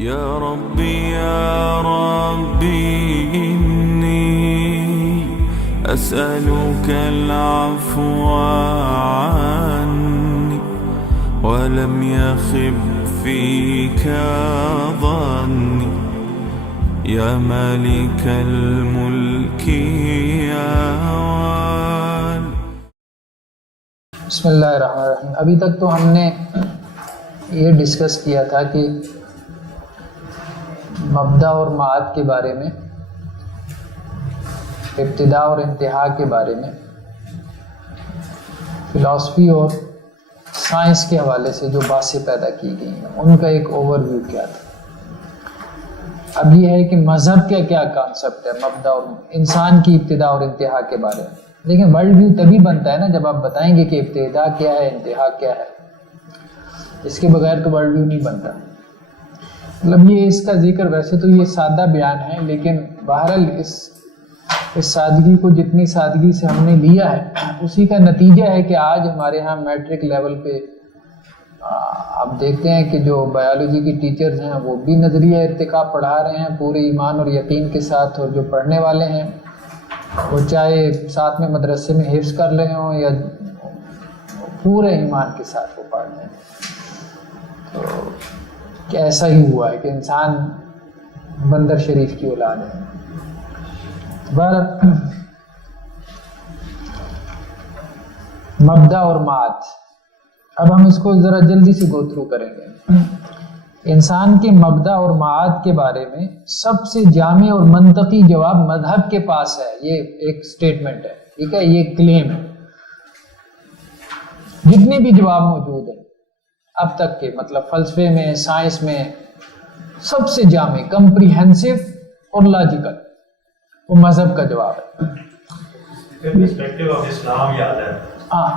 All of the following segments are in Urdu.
يا ربي إني أسألك العفو عني ولم يخب فيك ظني يا مالك الملك يا والي. بسم اللہ الرحمن الرحیم. ابھی تک تو ہم نے یہ ڈسکس کیا تھا کہ مبدا اور معاد کے بارے میں، ابتدا اور انتہا کے بارے میں، فلسفی اور سائنس کے حوالے سے جو باتیں پیدا کی گئی ہیں ان کا ایک اوور ویو کیا تھا. اب یہ ہے کہ مذہب کا کیا کانسیپٹ ہے مبدا اور انسان کی ابتدا اور انتہا کے بارے میں. لیکن ورلڈ ویو تبھی بنتا ہے نا جب آپ بتائیں گے کہ ابتدا کیا ہے، انتہا کیا ہے. اس کے بغیر تو ورلڈ ویو نہیں بنتا. مطلب یہ اس کا ذکر، ویسے تو یہ سادہ بیان ہے، لیکن بہرحال اس سادگی کو جتنی سادگی سے ہم نے لیا ہے اسی کا نتیجہ ہے کہ آج ہمارے ہاں میٹرک لیول پہ آپ دیکھتے ہیں کہ جو بایولوجی کی ٹیچرز ہیں وہ بھی نظریہ ارتقا پڑھا رہے ہیں پورے ایمان اور یقین کے ساتھ، اور جو پڑھنے والے ہیں وہ چاہے ساتھ میں مدرسے میں حفظ کر رہے ہوں یا پورے ایمان کے ساتھ وہ پڑھ رہے ہیں. تو کہ ایسا ہی ہوا ہے کہ انسان بندر شریف کی اولاد ہے. مبدا اور معاد، اب ہم اس کو ذرا جلدی سے گو تھرو کریں گے. انسان کے مبدا اور معاد کے بارے میں سب سے جامع اور منطقی جواب مذہب کے پاس ہے. یہ ایک سٹیٹمنٹ ہے، ٹھیک ہے، یہ کلیم ہے. جتنے بھی جواب موجود ہیں اب تک کے، مطلب فلسفے میں، سائنس میں، سب سے جامع، کمپریہنسو اور لاجیکل وہ مذہب کا جواب ہے. پرسپیکٹیو آف اسلام یاد ہے. ہاں،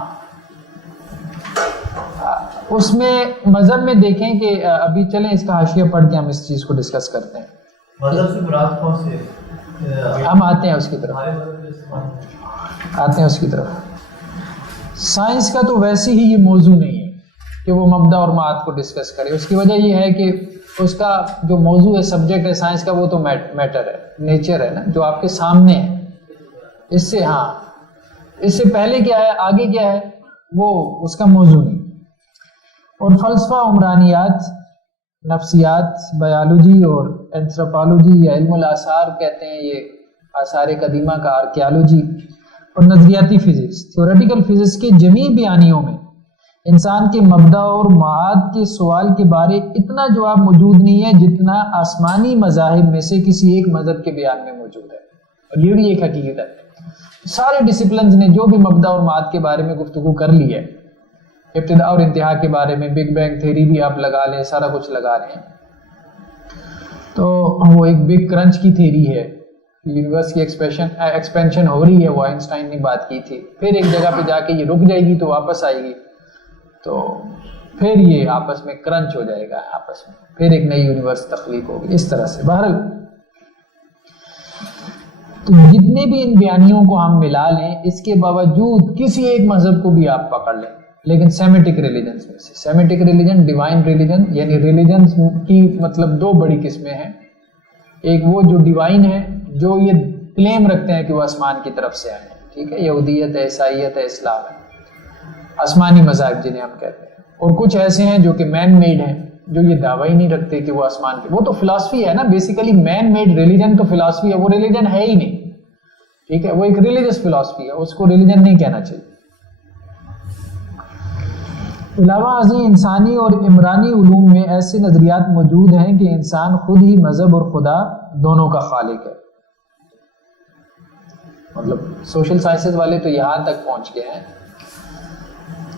اس میں مذہب میں دیکھیں کہ ابھی چلیں اس کا حاشیہ پڑھ کے ہم اس چیز کو ڈسکس کرتے ہیں. مذہب سے مراد کون سے؟ ہم آتے ہیں اس کی طرف. سائنس کا تو ویسے ہی یہ موضوع نہیں ہے کہ وہ مبدا اور معاد کو ڈسکس کرے. اس کی وجہ یہ ہے کہ اس کا جو موضوع ہے، سبجیکٹ ہے سائنس کا، وہ تو میٹر ہے، نیچر ہے نا، جو آپ کے سامنے ہے. اس سے پہلے کیا ہے، آگے کیا ہے، وہ اس کا موضوع نہیں. اور فلسفہ، عمرانیات، نفسیات، بایولوجی اور اینتھروپولوجی یا علم الاثار کہتے ہیں، یہ آثار قدیمہ کا، آرکیالوجی اور نظریاتی فزکس، تھیوریٹیکل فزکس کے جمیع بیانیوں میں انسان کے مبدا اور معاد کے سوال کے بارے اتنا جواب موجود نہیں ہے جتنا آسمانی مذاہب میں سے کسی ایک مذہب کے بیان میں موجود ہے. اور یہ بھی ایک حقیقت ہے. سارے ڈسپلنز نے جو بھی مبدا اور معاد کے بارے میں گفتگو کر لی ہے، ابتدا اور انتہا کے بارے میں، بگ بینگ تھیوری بھی آپ لگا لیں، سارا کچھ لگا لیں، تو وہ ایک بگ کرنچ کی تھیوری ہے، یونیورس کی ایکسپینشن ہو رہی ہے، وہ آئنسٹائن نے بات کی تھی. پھر ایک جگہ پہ جا کے یہ رک جائے گی تو واپس آئے گی، تو پھر یہ آپس میں کرنچ ہو جائے گا، آپس میں پھر ایک نئی یونیورس تخلیق ہوگی. اس طرح سے بہرحال تو جتنے بھی ان بیانیوں کو ہم ملا لیں، اس کے باوجود کسی ایک مذہب کو بھی آپ پکڑ لیں، لیکن سیمیٹک ریلیجنز میں سے، سیمیٹک ریلیجن، ڈیوائن ریلیجن، یعنی ریلیجنز کی مطلب دو بڑی قسمیں ہیں. ایک وہ جو ڈیوائن ہے، جو یہ کلیم رکھتے ہیں کہ وہ آسمان کی طرف سے آئے ہیں، ٹھیک ہے، یہودیت ہے، عیسائیت ہے، اسلام ہے، آسمانی مذاہب جنہیں ہم کہتے ہیں. اور کچھ ایسے ہیں جو کہ مین میڈ ہیں، جو یہ دعویٰ ہی نہیں رکھتے کہ وہ آسمان کے، وہ تو فلسفی ہے نا بیسیکلی. مین میڈ ریلیجن تو فلسفی ہے، وہ ریلیجن ہے ہی نہیں، ٹھیک ہے، وہ ایک ریلیجس فلسفی ہے، اس کو ریلیجن نہیں کہنا چاہیے. علاوہ ازیں انسانی اور عمرانی علوم میں ایسے نظریات موجود ہیں کہ انسان خود ہی مذہب اور خدا دونوں کا خالق ہے. مطلب سوشل سائنسز والے تو یہاں تک پہنچ گئے ہیں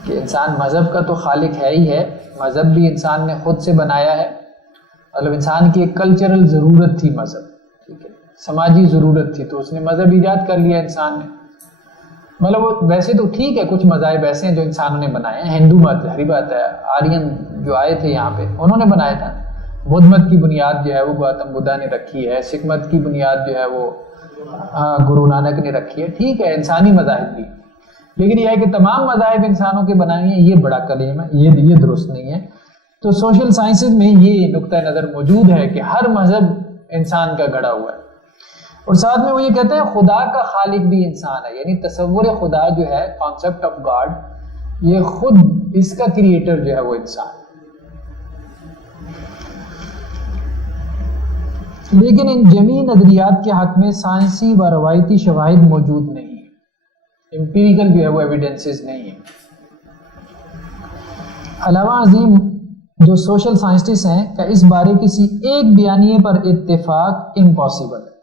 کہ انسان مذہب کا تو خالق ہے ہی ہے، مذہب بھی انسان نے خود سے بنایا ہے. مطلب انسان کی ایک کلچرل ضرورت تھی مذہب، ٹھیک ہے، سماجی ضرورت تھی، تو اس نے مذہب ایجاد کر لیا انسان نے. مطلب ویسے تو ٹھیک ہے، کچھ مذاہب ایسے ہیں جو انسانوں نے بنائے ہیں. ہندو مت، ظاہری بات ہے، آرین جو آئے تھے یہاں پہ انہوں نے بنایا تھا. بدھ مت کی بنیاد جو ہے وہ گوتم بدھا نے رکھی ہے. سکھ مت کی بنیاد جو ہے وہ گرو نانک نے رکھی ہے. ٹھیک ہے، انسانی مذاہب بھی، لیکن یہ ہے کہ تمام مذاہب انسانوں کے بنائے ہیں، یہ بڑا کلیم ہے، یہ درست نہیں ہے. تو سوشل سائنسز میں یہ نقطہ نظر موجود ہے کہ ہر مذہب انسان کا گھڑا ہوا ہے، اور ساتھ میں وہ یہ کہتے ہیں خدا کا خالق بھی انسان ہے، یعنی تصور خدا جو ہے، کانسیپٹ آف گاڈ، یہ خود اس کا کریٹر جو ہے وہ انسان ہے۔ لیکن ان جمیع نظریات کے حق میں سائنسی و روایتی شواہد موجود نہیں ہیں، امپیریکل جو ہے وہ ایویڈنسز نہیں ہیں۔ علامہ عظیم جو سوشل سائنسٹسٹ ہیں کا اس بارے کسی ایک بیانیے پر اتفاق امپاسبل ہے،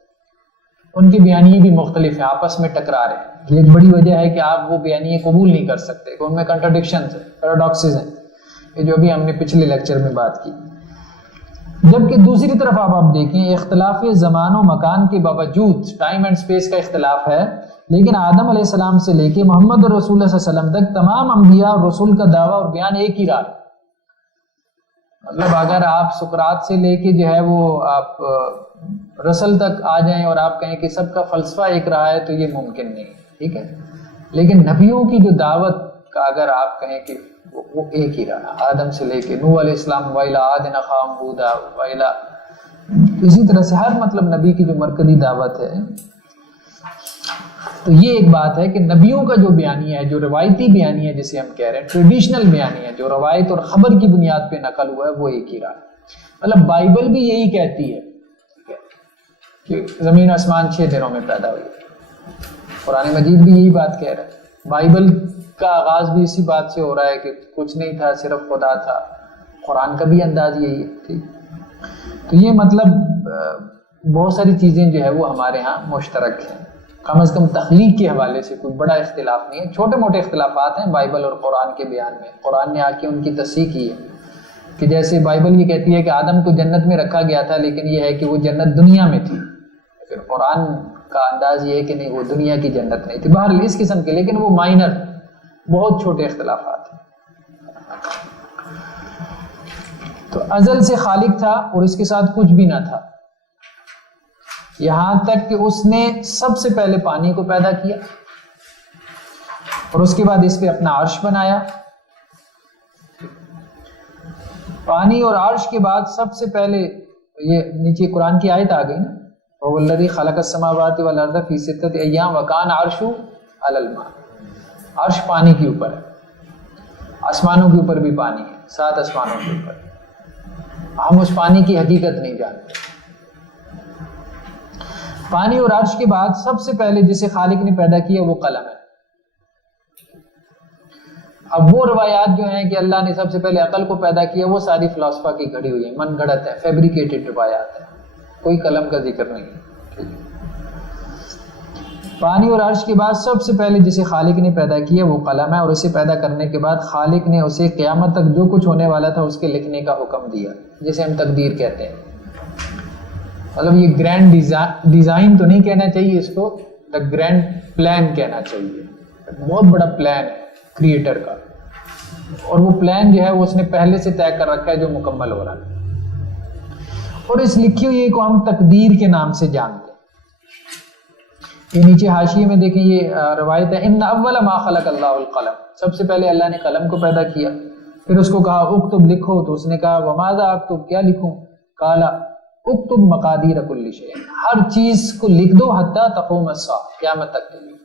ان کے بیانیے بھی مختلف ہیں، آپس میں ٹکرا رہے ہیں۔ یہ ایک بڑی وجہ ہے کہ آپ وہ بیانیے قبول نہیں کر سکتے کہ ان میں کنٹرڈکشنز ہیں، پیراڈاکسز ہیں، یہ جو ابھی ہم نے پچھلے لیکچر میں بات کی۔ جبکہ دوسری طرف آپ دیکھیں، اختلاف زمان و مکان کے باوجود، ٹائم اینڈ اسپیس کا اختلاف ہے، لیکن آدم علیہ السلام سے لے کے محمد رسول اللہ صلی اللہ علیہ وسلم تک تمام انبیاء اور رسول کا دعویٰ اور بیان ایک ہی رہا۔ مطلب اگر آپ سقراط سے لے کے جو ہے وہ آپ رسل تک آ جائیں اور آپ کہیں کہ سب کا فلسفہ ایک رہا ہے تو یہ ممکن نہیں، ٹھیک ہے، لیکن نبیوں کی جو دعوت کا اگر آپ کہیں کہ وہ ایک ہی رہا، آدم سے لے کے نوح علیہ السلام، وَإِلَىٰ عَادٍ أَخَاهُمْ هُودًا، وَإِلَىٰ، اسی طرح سے ہر مطلب نبی کی جو مرکزی دعوت ہے۔ تو یہ ایک بات ہے کہ نبیوں کا جو بیانیہ ہے، جو روایتی بیانیہ ہے جسے ہم کہہ رہے ہیں، ٹریڈیشنل بیانیہ ہے، جو روایت اور خبر کی بنیاد پہ نقل ہوا ہے، وہ ایک ہی رہا۔ مطلب بائبل بھی یہی کہتی ہے کہ زمین آسمان 6 دنوں میں پیدا ہوئی، قرآن مجید بھی یہی بات کہہ رہا ہے، بائبل کا آغاز بھی اسی بات سے ہو رہا ہے کہ کچھ نہیں تھا، صرف خدا تھا، قرآن کا بھی انداز یہی ہے، ٹھیک۔ تو یہ مطلب بہت ساری چیزیں جو ہے وہ ہمارے ہاں مشترک ہیں، کم از کم تخلیق کے حوالے سے کوئی بڑا اختلاف نہیں ہے، چھوٹے موٹے اختلافات ہیں بائبل اور قرآن کے بیان میں۔ قرآن نے آ کے ان کی تصحیح کی ہے کہ جیسے بائبل یہ کہتی ہے کہ آدم کو جنت میں رکھا گیا تھا، لیکن یہ ہے کہ وہ جنت دنیا میں تھی، پھر قرآن کا انداز یہ ہے کہ نہیں، وہ دنیا کی جنت نہیں تھی۔ بہرحال اس قسم کے، لیکن وہ مائنر، بہت چھوٹے اختلافات ہیں۔ تو ازل سے خالق تھا اور اس کے ساتھ کچھ بھی نہ تھا، یہاں تک کہ اس نے سب سے پہلے پانی کو پیدا کیا اور اس کے بعد اس پہ اپنا عرش بنایا۔ پانی اور عرش کے بعد سب سے پہلے یہ نیچے قرآن کی آیت آ گئی نا، وَالَّذِي خَلَقَ السَّمَاوَاتِ وَالْأَرْضَ فِي سِتَّةِ أَيَّامٍ وَكَانَ عَرْشُهُ عَلَى الْمَاءِ۔ عرش پانی کے اوپر ہے، آسمانوں کے اوپر بھی پانی ہے، 7 آسمانوں کے اوپر، ہم اس پانی کی حقیقت نہیں جانتے۔ پانی اور عرش کے بعد سب سے پہلے جسے خالق نے پیدا کیا وہ قلم ہے۔ اب وہ روایات جو ہیں کہ اللہ نے سب سے پہلے عقل کو پیدا کیا، وہ ساری فلسفہ کی گھڑی ہوئی ہے، من گھڑت ہے، فیبریکیٹڈ روایات ہے، کوئی قلم کا ذکر نہیں ہے۔ پانی اور عرش کے بعد سب سے پہلے جسے خالق نے پیدا کیا وہ قلم ہے، اور اسے پیدا کرنے کے بعد خالق نے اسے قیامت تک جو کچھ ہونے والا تھا اس کے لکھنے کا حکم دیا، جسے ہم تقدیر کہتے ہیں۔ مطلب یہ گرینڈ ڈیزائن تو نہیں کہنا چاہیے اس کو، دا گرینڈ پلان کہنا چاہیے، بہت بڑا پلان ہے کریٹر کا، اور وہ پلان جو ہے وہ اس نے پہلے سے طے کر رکھا ہے جو مکمل ہو رہا ہے، اور اس لکھی ہوئی کو ہم تقدیر کے نام سے جانتے ہیں۔ یہ نیچے حاشیے میں دیکھیں، یہ روایت ہے، ان اول ما خلق اللہ القلم، سب سے پہلے اللہ نے قلم کو پیدا کیا، پھر اس کو کہا اکتب لکھو، تو اس نے کہا وماذا اکتب، کیا لکھوں؟ قال اکتب مقادیر کل شیء، ہر چیز کو لکھ دو حتی تقوم الساعہ، قیامت تک کے لیے۔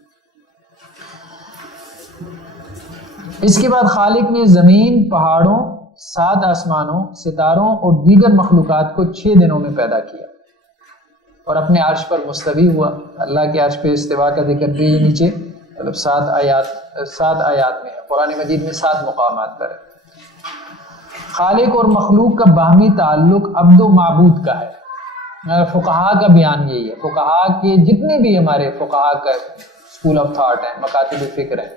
اس کے بعد خالق نے زمین، پہاڑوں، 7 آسمانوں، ستاروں اور دیگر مخلوقات کو 6 دنوں میں پیدا کیا اور اپنے عرش پر مستوی ہوا۔ اللہ کے عرش پہ استوا کا ذکر بھی نیچے مطلب 7 آیات میں ہے، قرآن مجید میں 7 مقامات پر ہے۔ خالق اور مخلوق کا باہمی تعلق عبد و معبود کا ہے، فقہا کا بیان یہی ہے، فقہا کے جتنے بھی ہمارے فقہا کا اسکول آف تھاٹ ہیں، مکاتب فکر ہیں،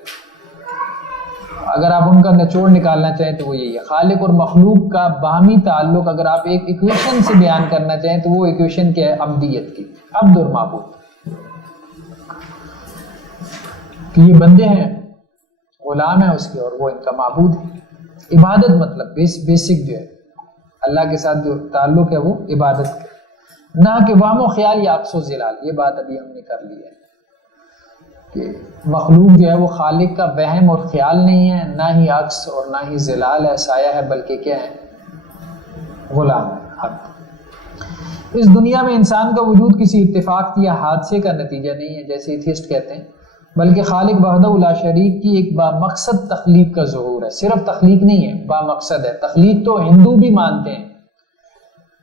اگر آپ ان کا نچوڑ نکالنا چاہیں تو وہ یہی ہے، خالق اور مخلوق کا باہمی تعلق اگر آپ ایک ایکویشن سے بیان کرنا چاہیں تو وہ ایکویشن کیا ہے؟ عبدیت کی، عبد اور معبود، کہ یہ بندے ہیں، غلام ہیں اس کے، اور وہ ان کا معبود ہے۔ عبادت مطلب بیسک جو ہے اللہ کے ساتھ جو تعلق ہے وہ عبادت کا، نہ کہ وہم و خیال یا عکس و ظلال، یہ بات ابھی ہم نے کر لی ہے کہ مخلوق جو ہے وہ خالق کا وہم اور خیال نہیں ہے، نہ ہی عکس اور نہ ہی ظلال ہے، سایہ ہے، بلکہ کیا ہے؟ غلام ہے عبد۔ اس دنیا میں انسان کا وجود کسی اتفاق یا حادثے کا نتیجہ نہیں ہے جیسے ایتھیسٹ کہتے ہیں، بلکہ خالق وحدہ لا شریک کی ایک بامقصد تخلیق کا ظہور ہے۔ صرف تخلیق نہیں ہے، بامقصد ہے۔ تخلیق تو ہندو بھی مانتے ہیں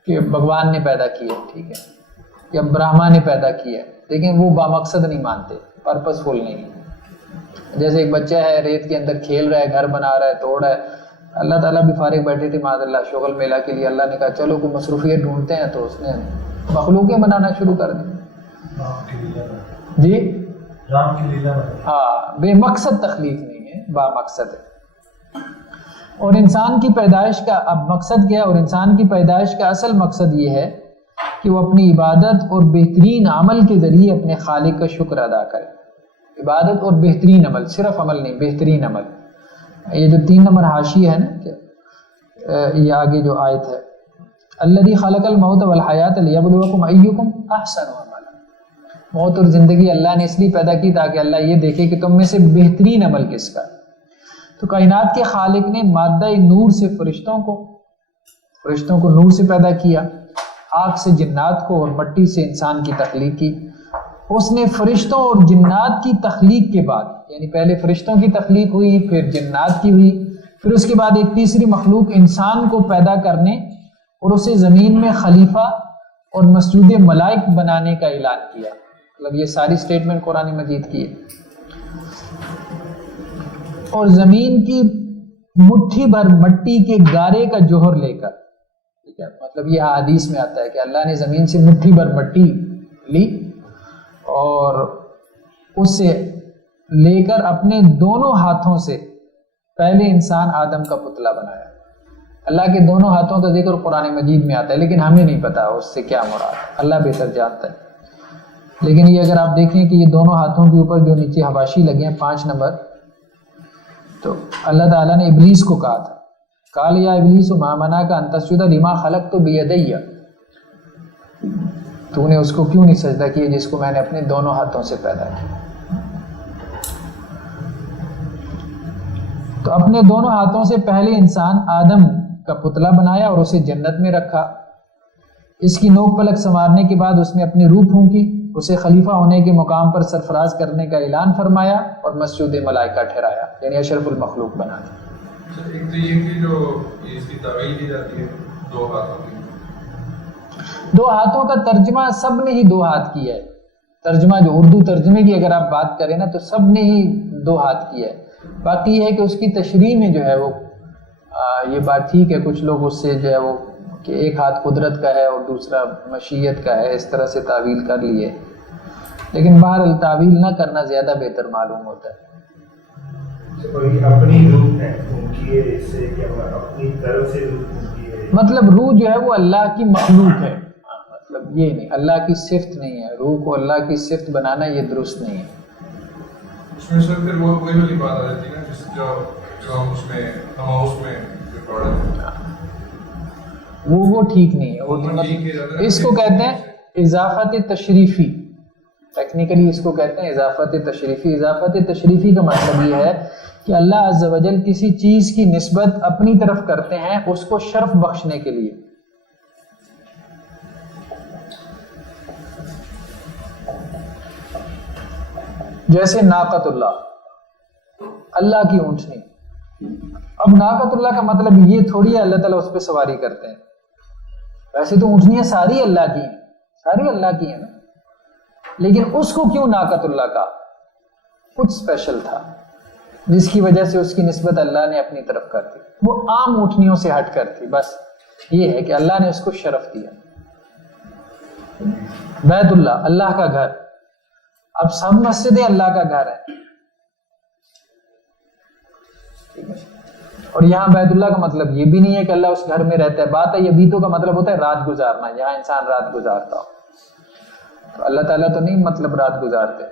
کہ بھگوان نے پیدا کیا، ٹھیک ہے، یا برہما نے پیدا کیا، لیکن وہ بامقصد نہیں مانتے، پرپس فل نہیں ہے۔ جیسے ایک بچہ ہے ریت کے اندر کھیل رہا ہے، گھر بنا رہا ہے، توڑ رہا ہے، اللہ تعالیٰ بھی فارغ بیٹھے تھے معاذ اللہ شغل میلہ کے لیے، اللہ نے کہا چلو کوئی مصروفیت ڈھونڈتے ہیں، تو اس نے مخلوقیں بنانا شروع کر دی۔ جی رام کی لیلا میں ہاں، بے مقصد تخلیق نہیں ہے، با مقصد ہے۔ اور انسان کی پیدائش کا اب مقصد کیا ہے؟ اور انسان کی پیدائش کا اصل مقصد یہ ہے کہ وہ اپنی عبادت اور بہترین عمل کے ذریعے اپنے خالق کا شکر ادا کرے۔ عبادت اور بہترین عمل، صرف عمل نہیں، بہترین عمل۔ یہ جو 3 نمبر حاشیہ ہے نا، یہ آگے جو آیت ہے، الذی خلق الموت والحیات لیبلوکم ایکم احسن عملا، موت اور زندگی اللہ نے اس لیے پیدا کی تاکہ اللہ یہ دیکھے کہ تم میں سے بہترین عمل کس کا۔ تو کائنات کے خالق نے مادہ نور سے فرشتوں کو نور سے پیدا کیا، آگ سے جنات کو اور مٹی سے انسان کی تخلیق کی۔ اس نے فرشتوں اور جنات کی تخلیق کے بعد، یعنی پہلے فرشتوں کی تخلیق ہوئی، پھر جنات کی ہوئی، پھر اس کے بعد ایک تیسری مخلوق انسان کو پیدا کرنے اور اسے زمین میں خلیفہ اور مسجود ملائک بنانے کا اعلان کیا۔ مطلب یہ ساری سٹیٹمنٹ قرآن مجید کی ہے۔ اور زمین کی مٹھی بھر مٹی کے گارے کا جوہر لے کر، ٹھیک ہے، مطلب یہ حدیث میں آتا ہے کہ اللہ نے زمین سے مٹھی بھر مٹی لی اور اس سے لے کر اپنے دونوں ہاتھوں سے پہلے انسان آدم کا پتلا بنایا۔ اللہ کے دونوں ہاتھوں کا ذکر قرآن مجید میں آتا ہے، لیکن ہمیں نہیں پتا اس سے کیا مراد ہے، اللہ بہتر جانتا ہے۔ لیکن یہ اگر آپ دیکھیں کہ یہ دونوں ہاتھوں کے اوپر جو نیچے حواشی لگے ہیں 5 نمبر، تو اللہ تعالیٰ نے ابلیس کو کہا تھا، قال یا ابلیس ما منعک ان تسجد لما خلقت بیدی، تو نے اس کو کیوں نہیں سجدہ کیا جس کو میں نے اپنے دونوں ہاتھوں سے پیدا کیا۔ تو اپنے دونوں ہاتھوں سے پہلے انسان آدم کا پتلا بنایا اور اسے جنت میں رکھا۔ اس کی نوک پلک سنوارنے کے بعد اس میں اپنی روح پھونکی، اسے خلیفہ ہونے کے مقام پر سرفراز کرنے کا اعلان فرمایا اور مسجود ملائکہ ٹھہرایا، یعنی اشرف المخلوق بنا دیا۔ ایک تو یہ کہ جو اس کی تعویل کی جاتی ہے 2 ہاتھوں کی، 2 ہاتھوں کا ترجمہ سب نے ہی 2 ہاتھ کیا ہے۔ ترجمہ جو اردو ترجمے کی اگر آپ بات کریں نا تو سب نے ہی 2 ہاتھ کیا ہے۔ باقی یہ ہے کہ اس کی تشریح میں جو ہے وہ یہ بات ٹھیک ہے، کچھ لوگ اس سے جو ہے وہ کہ ایک ہاتھ قدرت کا ہے اور دوسرا مشیت کا ہے، اس طرح سے تعویل کر لیے، لیکن بہرحال تعویل نہ کرنا زیادہ بہتر معلوم ہوتا ہے۔ اپنی روح ہے ان کی، اس سے کیا اپنی طرف سے روح کی ہے، مطلب روح جو ہے وہ اللہ کی مخلوق ہے، مطلب یہ نہیں، اللہ کی صفت نہیں ہے۔ روح کو اللہ کی صفت بنانا یہ درست نہیں ہے۔ اس میں سر پھر وہی والی بات آ جاتی ہے نا، جو ہم اس میں وہ ٹھیک نہیں ہے، وہ مطلب اس کو کہتے ہیں اضافت تشریفی، ٹیکنیکلی اس کو کہتے ہیں اضافت تشریفی۔ اضافت تشریفی کا مطلب یہ ہے کہ اللہ عز و جل کسی چیز کی نسبت اپنی طرف کرتے ہیں اس کو شرف بخشنے کے لیے۔ جیسے ناقۃ اللہ کی اونٹنی، اب ناقۃ اللہ کا مطلب یہ تھوڑی ہے اللہ تعالیٰ اس پہ سواری کرتے ہیں، ویسے تو اونٹنیاں ساری اللہ کی ہیں، ساری اللہ کی ہیں نا، لیکن اس کو کیوں ناقۃ اللہ کا؟ کچھ اسپیشل تھا جس کی وجہ سے اس کی نسبت اللہ نے اپنی طرف کر دی، وہ عام اونٹنیوں سے ہٹ کر تھی، بس یہ ہے کہ اللہ نے اس کو شرف دیا۔ بیت اللہ، اللہ کا گھر، اب سب مسجدیں اللہ کا گھر ہے، اور یہاں بیت اللہ کا مطلب یہ بھی نہیں ہے کہ اللہ اس گھر میں رہتا ہے، بات ہے یبیتوں کا مطلب ہوتا ہے رات گزارنا، جہاں انسان رات گزارتا ہو، تو اللہ تعالیٰ تو نہیں مطلب رات گزارتے۔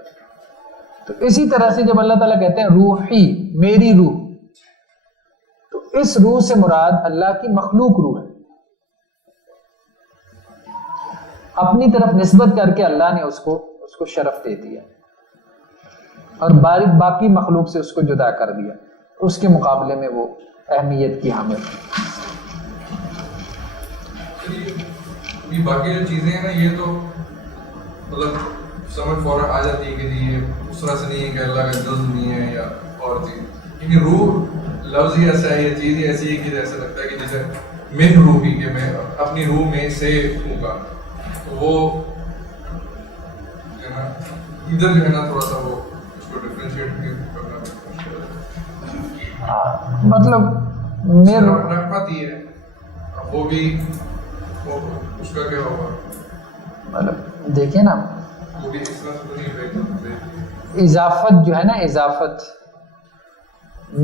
تو اسی طرح سے جب اللہ تعالیٰ کہتے ہیں روحی، میری روح، تو اس روح سے مراد اللہ کی مخلوق روح ہے، اپنی طرف نسبت کر کے اللہ نے اس کو شرف دے دیا اور باقی مخلوق سے اس کو جدا کر دیا، اس کے مقابلے میں وہ اہمیت کی حامل۔ یہ باقی جو چیزیں ہیں نا یہ تو مطلب سمجھ فوراً آ جاتی ہے کہ یہ اس طرح سے نہیں ہے کہ اللہ کا جز نہیں ہے یا اور چیز، کیونکہ روح لفظ ہی ایسا ہے، یہ چیز ہی ایسی ہے کہ ایسا لگتا ہے کہ جیسے من روح ہی، کہ میں اپنی روح میں سے ہوں گا، وہ جو ہے نا ادھر جو ہے نا تھوڑا سا وہ اس کو ڈفرینشیٹ کرنا مشکل ہے. مطلب میرا رحمت ہی ہے، وہ بھی اس کا کیا ہوگا، مطلب دیکھیں نا وہ بھی اس طرح سے تو نہیں اضافت جو ہے نا، اضافت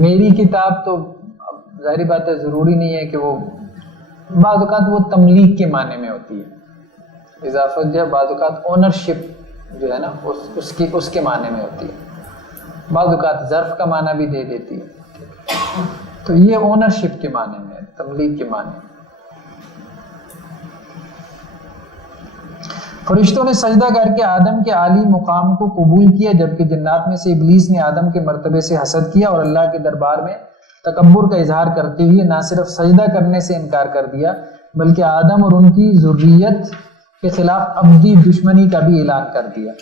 میری کتاب تو ظاہری بات ہے ضروری نہیں ہے کہ وہ بعض اوقات وہ تملیک کے معنی میں ہوتی ہے، اضافت جو ہے بعض اوقات اونرشپ جو ہے نا اس کے معنی میں ہوتی ہے، بعض اوقات ظرف کا معنی بھی دے دیتی ہے، تو یہ اونرشپ کے معنی میں ہے، تملیک کے معنی میں. فرشتوں نے سجدہ کر کے آدم کے عالی مقام کو قبول کیا، جبکہ جنات میں سے ابلیس نے آدم کے مرتبے سے حسد کیا اور اللہ کے دربار میں تکبر کا اظہار کرتے ہوئے نہ صرف سجدہ کرنے سے انکار کر دیا بلکہ آدم اور ان کی ذریت کے خلاف ابدی دشمنی کا بھی اعلان کر دیا.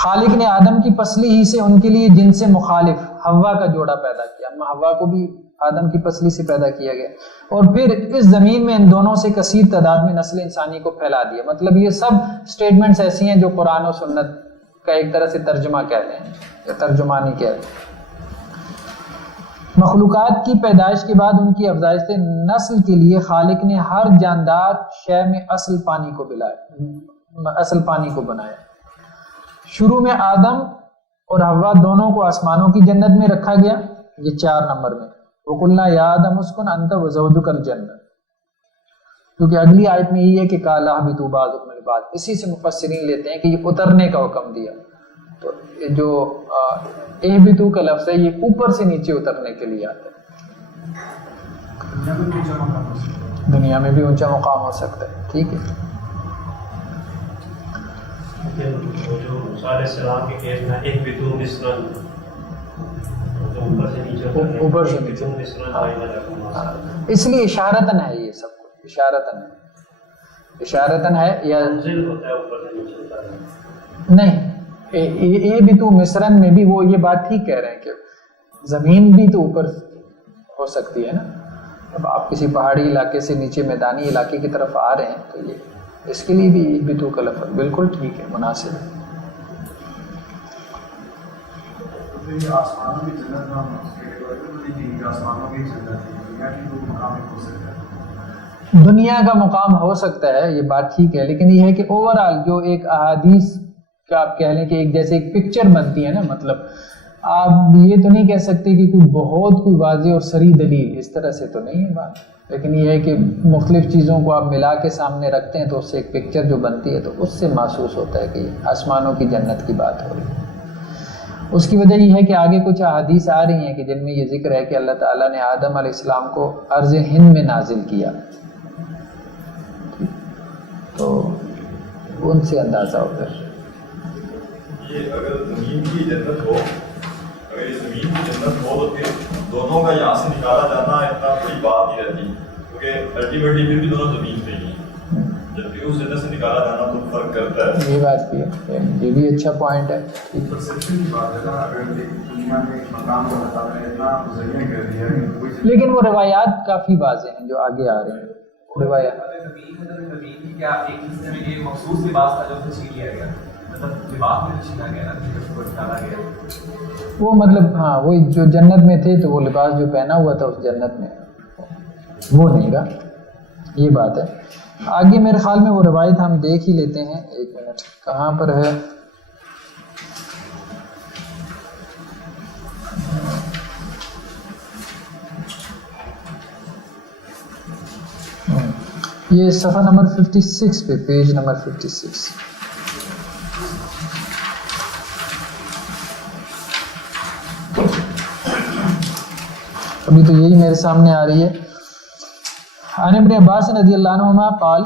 خالق نے آدم کی پسلی ہی سے ان کے لیے جن سے مخالف حوا کا جوڑا پیدا کیا، اما حوا کو بھی آدم کی پسلی سے پیدا کیا گیا، اور پھر اس زمین میں ان دونوں سے کثیر تعداد میں نسل انسانی کو پھیلا دیا. مطلب یہ سب سٹیٹمنٹس ایسی ہیں جو قرآن و سنت کا ایک طرح سے ترجمہ کہہ لیں یا ترجمانی کہہ لیں. مخلوقات کی پیدائش کے بعد ان کی افزائش سے نسل کے لیے خالق نے ہر جاندار شے میں اصل پانی کو بنایا. شروع میں آدم اور حوا دونوں کو آسمانوں کی جنت میں رکھا گیا، یہ 4 نمبر میں، وَقُلْنَا يَا آدَمُ اسْكُنْ أَنْتَ وَزَوْجُكَ الْجَنَّةَ، کیونکہ اگلی آیت میں یہ ہے کہ قَالَ اهْبِطُوا بَعْضُكُمْ لِبَعْضٍ، اسی سے مفسرین لیتے ہیں کہ یہ اترنے کا حکم دیا. تو جو اہبطوا کا لفظ ہے یہ اوپر سے نیچے اترنے کے لیے آتا ہے. دنیا میں بھی اونچا مقام ہو سکتا ہے. ٹھیک ہے، جو موسیٰ علیہ السلام کے کیس میں اہبطوا مصرا، اوپر سے نیچے، اس لیے اشارتاً ہے، یہ سب کچھ اشارتاً ہے یا نہیں. اہبطوا مصرا میں بھی وہ یہ بات ٹھیک کہہ رہے ہیں کہ زمین بھی تو اوپر ہو سکتی ہے نا. اب آپ کسی پہاڑی علاقے سے نیچے میدانی علاقے کی طرف آ رہے ہیں تو یہ اس کے لیے بھی اہبطوا کا لفظ بالکل ٹھیک ہے، مناسب ہے. دنیا کا مقام ہو سکتا ہے، یہ بات ٹھیک ہے، لیکن یہ ہے کہ اوور آل جو ایک احادیث کا آپ کہہ لیں کہ ایک جیسے ایک پکچر بنتی ہے نا، مطلب آپ یہ تو نہیں کہہ سکتے کہ کوئی واضح اور صریح دلیل، اس طرح سے تو نہیں ہے بات، لیکن یہ ہے کہ مختلف چیزوں کو آپ ملا کے سامنے رکھتے ہیں تو اس سے ایک پکچر جو بنتی ہے تو اس سے محسوس ہوتا ہے کہ آسمانوں کی جنت کی بات ہو رہی ہے. اس کی وجہ یہ ہے کہ آگے کچھ احادیث آ رہی ہیں کہ جن میں یہ ذکر ہے کہ اللہ تعالیٰ نے آدم علیہ السلام کو ارض ہند میں نازل کیا، تو ان سے اندازہ ہوتا ہے. یہ اگر زمین کی جنت ہو، اگر یہ زمین کی جنت ہو تو پھر دونوں کا یہاں سے نکالا جانا اتنا بڑی بات نہیں رہتی، کیونکہ الٹیمیٹلی پھر بھی دونوں زمین پہ ہی ہیں، جب بھی اس جنت سے نکالا جانا تو فرق کرتا ہے. یہ بات بھی ہے، یہ بھی اچھا پوائنٹ ہے. لیکن وہ روایات کافی واضح ہیں جو آگے آ رہے ہیں. روایات وہ مطلب ہاں وہی جو جنت میں تھے تو وہ لباس جو پہنا ہوا تھا اس جنت میں وہ نہیں گا، یہ بات ہے. آگے میرے خیال میں وہ روایت ہم دیکھ ہی لیتے ہیں. ایک منٹ، کہاں پر ہے؟ یہ صفحہ نمبر 56 پہ، پیج نمبر 56. ابھی تو یہی میرے سامنے آ رہی ہے. عن ابن عباس رضی اللہ عنہما قال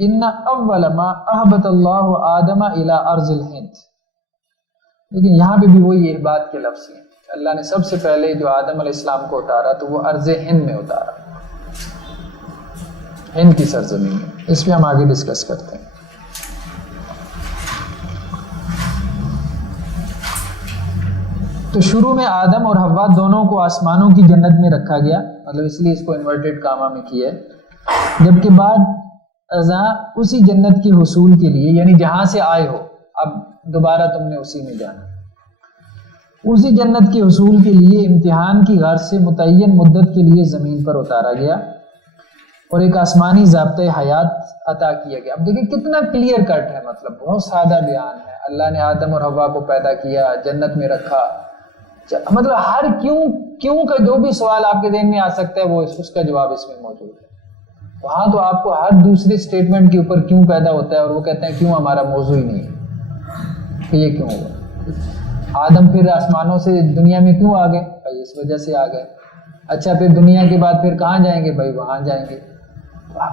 ان اول ما اهبط اللہ آدم الى ارض الہند. لیکن یہاں پہ بھی وہی بات کے لفظ ہیں، اللہ نے سب سے پہلے جو آدم علیہ السلام کو اتارا تو وہ ارض ہند میں اتارا. ہند کی سرزمین میں. اس پہ ہم آگے ڈسکس کرتے ہیں. تو شروع میں آدم اور حوا دونوں کو آسمانوں کی جنت میں رکھا گیا, مطلب اس لیے اس کو انورٹیڈ کاما میں کیا ہے. جبکہ بعد ازاں اسی جنت کے حصول کے لیے, یعنی جہاں سے آئے ہو اب دوبارہ تم نے اسی میں جانا, اسی جنت کے حصول کے لیے امتحان کی غرض سے متعین مدت کے لیے زمین پر اتارا گیا اور ایک آسمانی ضابطۂ حیات عطا کیا گیا. اب دیکھیں کتنا کلیئر کٹ ہے, مطلب بہت سادہ بیان ہے. اللہ نے آدم اور حوا کو پیدا کیا, جنت میں رکھا, مطلب ہر کیوں کا جو بھی سوال آپ کے ذہن میں آ سکتا ہے وہ اس کا جواب اس میں موجود ہے. وہاں تو آپ کو ہر دوسرے اسٹیٹمنٹ کے اوپر کیوں پیدا ہوتا ہے, اور وہ کہتے ہیں کیوں ہمارا موضوع ہی نہیں ہے کہ یہ کیوں ہوا. آدم پھر آسمانوں سے دنیا میں کیوں آ گئے, بھائی اس وجہ سے آ گئے. اچھا پھر دنیا کے بعد پھر کہاں جائیں گے, بھائی وہاں جائیں گے.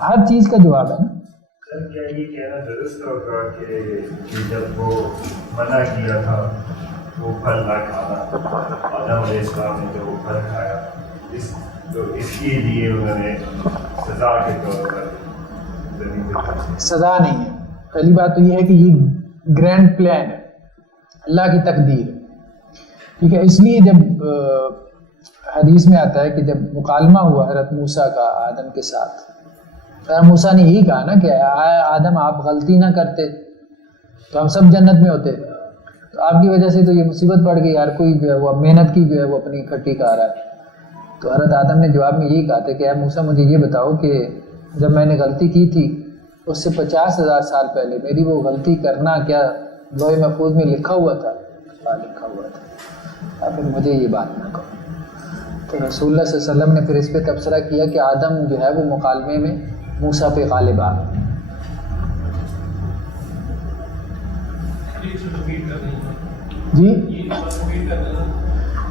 ہر چیز کا جواب ہے نا. سر کیا یہ کہنا درست ہوگا کہ جب وہ منع کیا تھا وہ پھل نہ کھانا, آدم علیہ السلام نے جو وہ پھل کھایا, تو اس کے لیے انہوں نے سزا کے طور پر زمین پہ سزا نہیں ہے. پہلی بات تو یہ ہے کہ یہ گرینڈ پلان ہے, اللہ کی تقدیر ہے, ٹھیک ہے. اس لیے جب حدیث میں آتا ہے کہ جب مکالمہ ہوا حضرت موسیٰ کا آدم کے ساتھ, موسیٰ نے یہی کہا نا کہ آدم آپ غلطی نہ کرتے تو ہم سب جنت میں ہوتے, تو آپ کی وجہ سے تو یہ مصیبت پڑ گئی, ہر کوئی جو ہے وہ محنت کی جو ہے وہ اپنی کھٹی کھا رہا ہے. تو حضرت آدم نے جواب میں یہی کہا تھا کہ اے موسیٰ مجھے یہ بتاؤ کہ جب میں نے غلطی کی تھی اس سے 50,000 سال پہلے میری وہ غلطی کرنا کیا لوح محفوظ میں لکھا ہوا تھا؟ لکھا ہوا تھا, پھر مجھے یہ بات نہ کہو. تو رسول اللہ صلی اللہ علیہ وسلم نے پھر اس پہ تبصرہ کیا کہ آدم جو ہے وہ مکالمے میں موسیٰ پہ غالب آ گئے. جی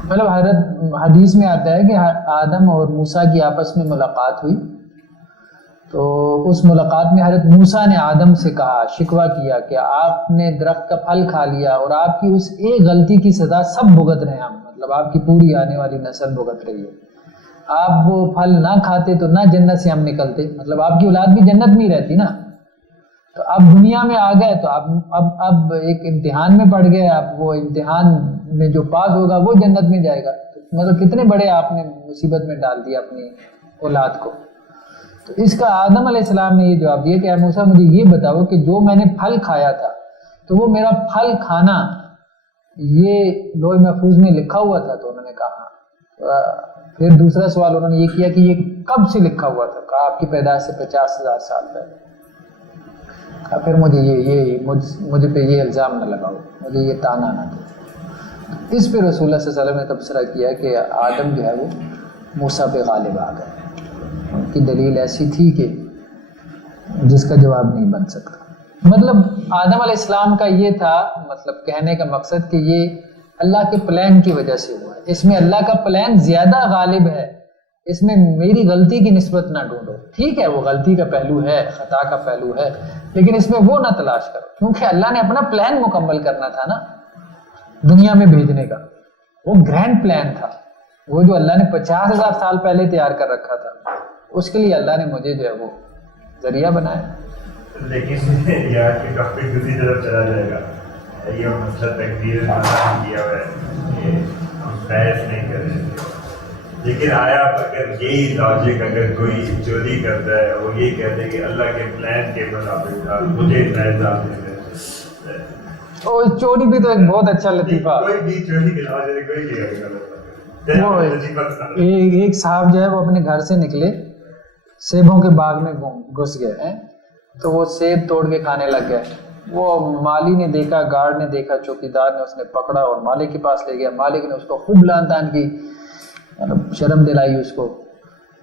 مطلب حدیث میں آتا ہے کہ آدم اور موسیٰ کی آپس میں ملاقات ہوئی, تو اس ملاقات میں حضرت موسیٰ نے آدم سے کہا, شکوہ کیا کہ آپ نے درخت کا پھل کھا لیا اور آپ کی اس ایک غلطی کی سزا سب بھگت رہے ہیں ہم, مطلب آپ کی پوری آنے والی نسل بھگت رہی ہے. آپ وہ پھل نہ کھاتے تو نہ جنت سے ہم نکلتے, مطلب آپ کی اولاد بھی جنت میں ہی رہتی نا. تو اب دنیا میں آ گئے تو اب ایک امتحان میں پڑ گئے, اب وہ امتحان میں جو پاس ہوگا وہ جنت میں جائے گا. مطلب کتنے بڑے آپ نے مصیبت میں ڈال دیا اپنی اولاد کو. تو اس کا آدم علیہ السلام نے یہ جواب دیا کہ اے موسیٰ مجھے یہ بتاؤ کہ جو میں نے پھل کھایا تھا تو وہ میرا پھل کھانا یہ لوح محفوظ میں لکھا ہوا تھا؟ تو انہوں نے کہا. پھر دوسرا سوال انہوں نے یہ کیا کہ یہ کب سے لکھا ہوا تھا؟ کہا آپ کی پیدائش سے 50,000 سال پہلے. کہا پھر مجھے پہ یہ الزام نہ لگاؤ, مجھے یہ تانا نہ دو. اس پہ رسول اللہ صلی اللہ علیہ وسلم نے تبصرہ کیا کہ آدم جو ہے وہ موسیٰ پہ غالب آ گئے. ان کی دلیل ایسی تھی کہ جس کا جواب نہیں بن سکتا. مطلب آدم علیہ السلام کا یہ تھا, مطلب کہنے کا مقصد کہ یہ اللہ کے پلان کی وجہ سے ہوا ہے. اس میں اللہ کا پلان زیادہ غالب ہے, اس میں میری غلطی کی نسبت نہ ڈھونڈو. ٹھیک ہے وہ غلطی کا پہلو ہے, خطا کا پہلو ہے, لیکن اس میں وہ نہ تلاش کرو, کیونکہ اللہ نے اپنا پلان مکمل کرنا تھا نا دنیا میں بھیجنے کا. وہ گرینڈ پلان تھا, وہ جو اللہ نے 50,000 سال پہلے تیار کر رکھا تھا, اس کے لیے اللہ نے مجھے جو ہے وہ ذریعہ بنایا. لیکن یہاں کے ٹاپک دوسری طرف چلا جائے گا. یہ مسئلہ تقدیر کیا ہوا ہے کہ ہم بحث نہیں کر رہے تھے, لیکن آیا اگر یہی لاجک اگر کوئی چوری کرتا ہے وہ یہ کہتے ہیں کہ اللہ کے پلان کے مطابق تھا, مجھے الزام دیتے ہیں. چوری بھی تو ایک بہت اچھا لطیفہ. کوئی بھی چوری کے لحاظ کوئی وہ ایک صاحب جو ہے وہ اپنے گھر سے نکلے, سیبوں کے باغ میں گھس گئے ہیں, تو وہ سیب توڑ کے کھانے لگ گئے. وہ مالی نے دیکھا, گارڈ نے دیکھا, چوکیدار نے, اس نے پکڑا اور مالک کے پاس لے گیا. مالک نے اس کو خوب لان تان کی, مطلب شرم دلائی اس کو.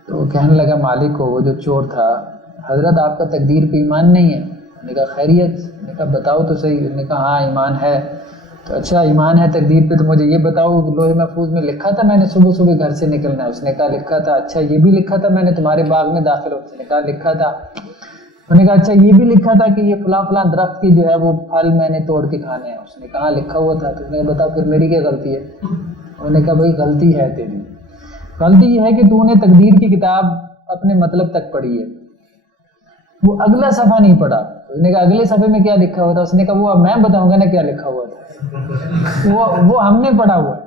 تو وہ کہنے لگا مالک کو, وہ جو چور تھا, حضرت آپ کا تقدیر پہ ایمان نہیں ہے. میں نے کہا خیریت؟ میں نے کہا بتاؤ تو صحیح. میں نے کہا ہاں ایمان ہے. تو اچھا ایمان ہے تقدیر پہ, تو مجھے یہ بتاؤ لوح محفوظ میں لکھا تھا میں نے صبح صبح گھر سے نکلنا ہے؟ اس نے کہا لکھا تھا. اچھا یہ بھی لکھا تھا میں نے تمہارے باغ میں داخل ہو؟ اس نے کہا لکھا تھا. میں نے کہا اچھا یہ بھی لکھا تھا کہ یہ فلاں فلاں درخت کی جو ہے وہ پھل میں نے توڑ کے کھانے ہیں؟ اس نے کہا لکھا ہوا تھا. تو اس نے بتاؤ پھر میری کیا غلطی ہے؟ انہوں نے کہا بھائی غلطی ہے تیری. غلطی یہ ہے کہ تو نے تقدیر کی کتاب اپنے مطلب تک پڑھی ہے, وہ اگلا صفحہ نہیں پڑھا. اس نے کہا اگلے صفحے میں کیا لکھا ہوا تھا؟ اس نے کہا وہ اب میں بتاؤں گا نا کیا لکھا ہوا تھا. وہ ہم نے پڑھا ہوا ہے,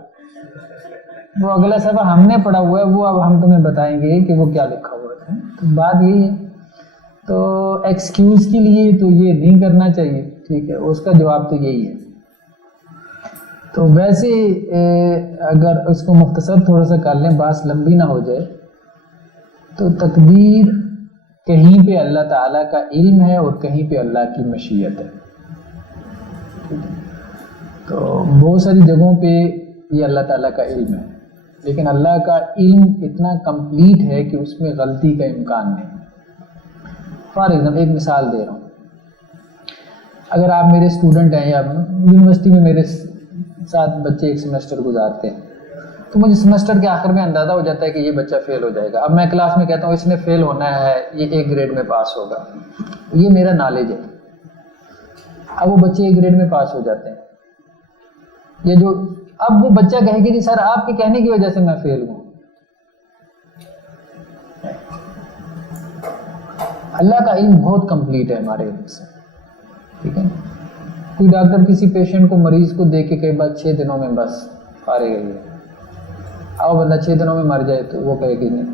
وہ اگلا صفحہ ہم نے پڑھا ہوا ہے, وہ اب ہم تمہیں بتائیں گے کہ وہ کیا لکھا ہوا تھا. تو بات یہی ہے. تو ایکسکیوز کے لیے تو یہ نہیں کرنا چاہیے, ٹھیک ہے, اس کا جواب تو یہی ہے. تو ویسے اگر اس کو مختصر تھوڑا سا کر لیں, بات لمبی نہ ہو جائے, تو تقدیر کہیں پہ اللہ تعالیٰ کا علم ہے اور کہیں پہ اللہ کی مشیت ہے. تو بہت ساری جگہوں پہ یہ اللہ تعالیٰ کا علم ہے, لیکن اللہ کا علم اتنا کمپلیٹ ہے کہ اس میں غلطی کا امکان نہیں. فار ایگزامپل ایک مثال دے رہا ہوں. اگر آپ میرے اسٹوڈنٹ ہیں یا یونیورسٹی میں میرے ساتھ بچے ایک سیمسٹر گزارتے ہیں, تو مجھے سیمسٹر کے آخر میں اندازہ ہو جاتا ہے کہ یہ بچہ فیل ہو جائے گا. اب میں کلاس میں کہتا ہوں اس نے فیل ہونا ہے, یہ ایک گریڈ میں پاس ہوگا, یہ میرا نالج ہے. اب وہ بچے ایک گریڈ میں پاس ہو جاتے ہیں, یہ جو اب وہ بچہ کہے گا کہ سر آپ کے کہنے کی وجہ سے میں فیل ہوں. اللہ کا علم بہت کمپلیٹ ہے ہمارے علم سے, ٹھیک ہے. کوئی ڈاکٹر کسی پیشنٹ کو, مریض کو دیکھ کے کئی بار 6 دنوں میں بس فارغ ہے, اب بندہ 6 دنوں میں مر جائے تو وہ کہے کہ نہیں,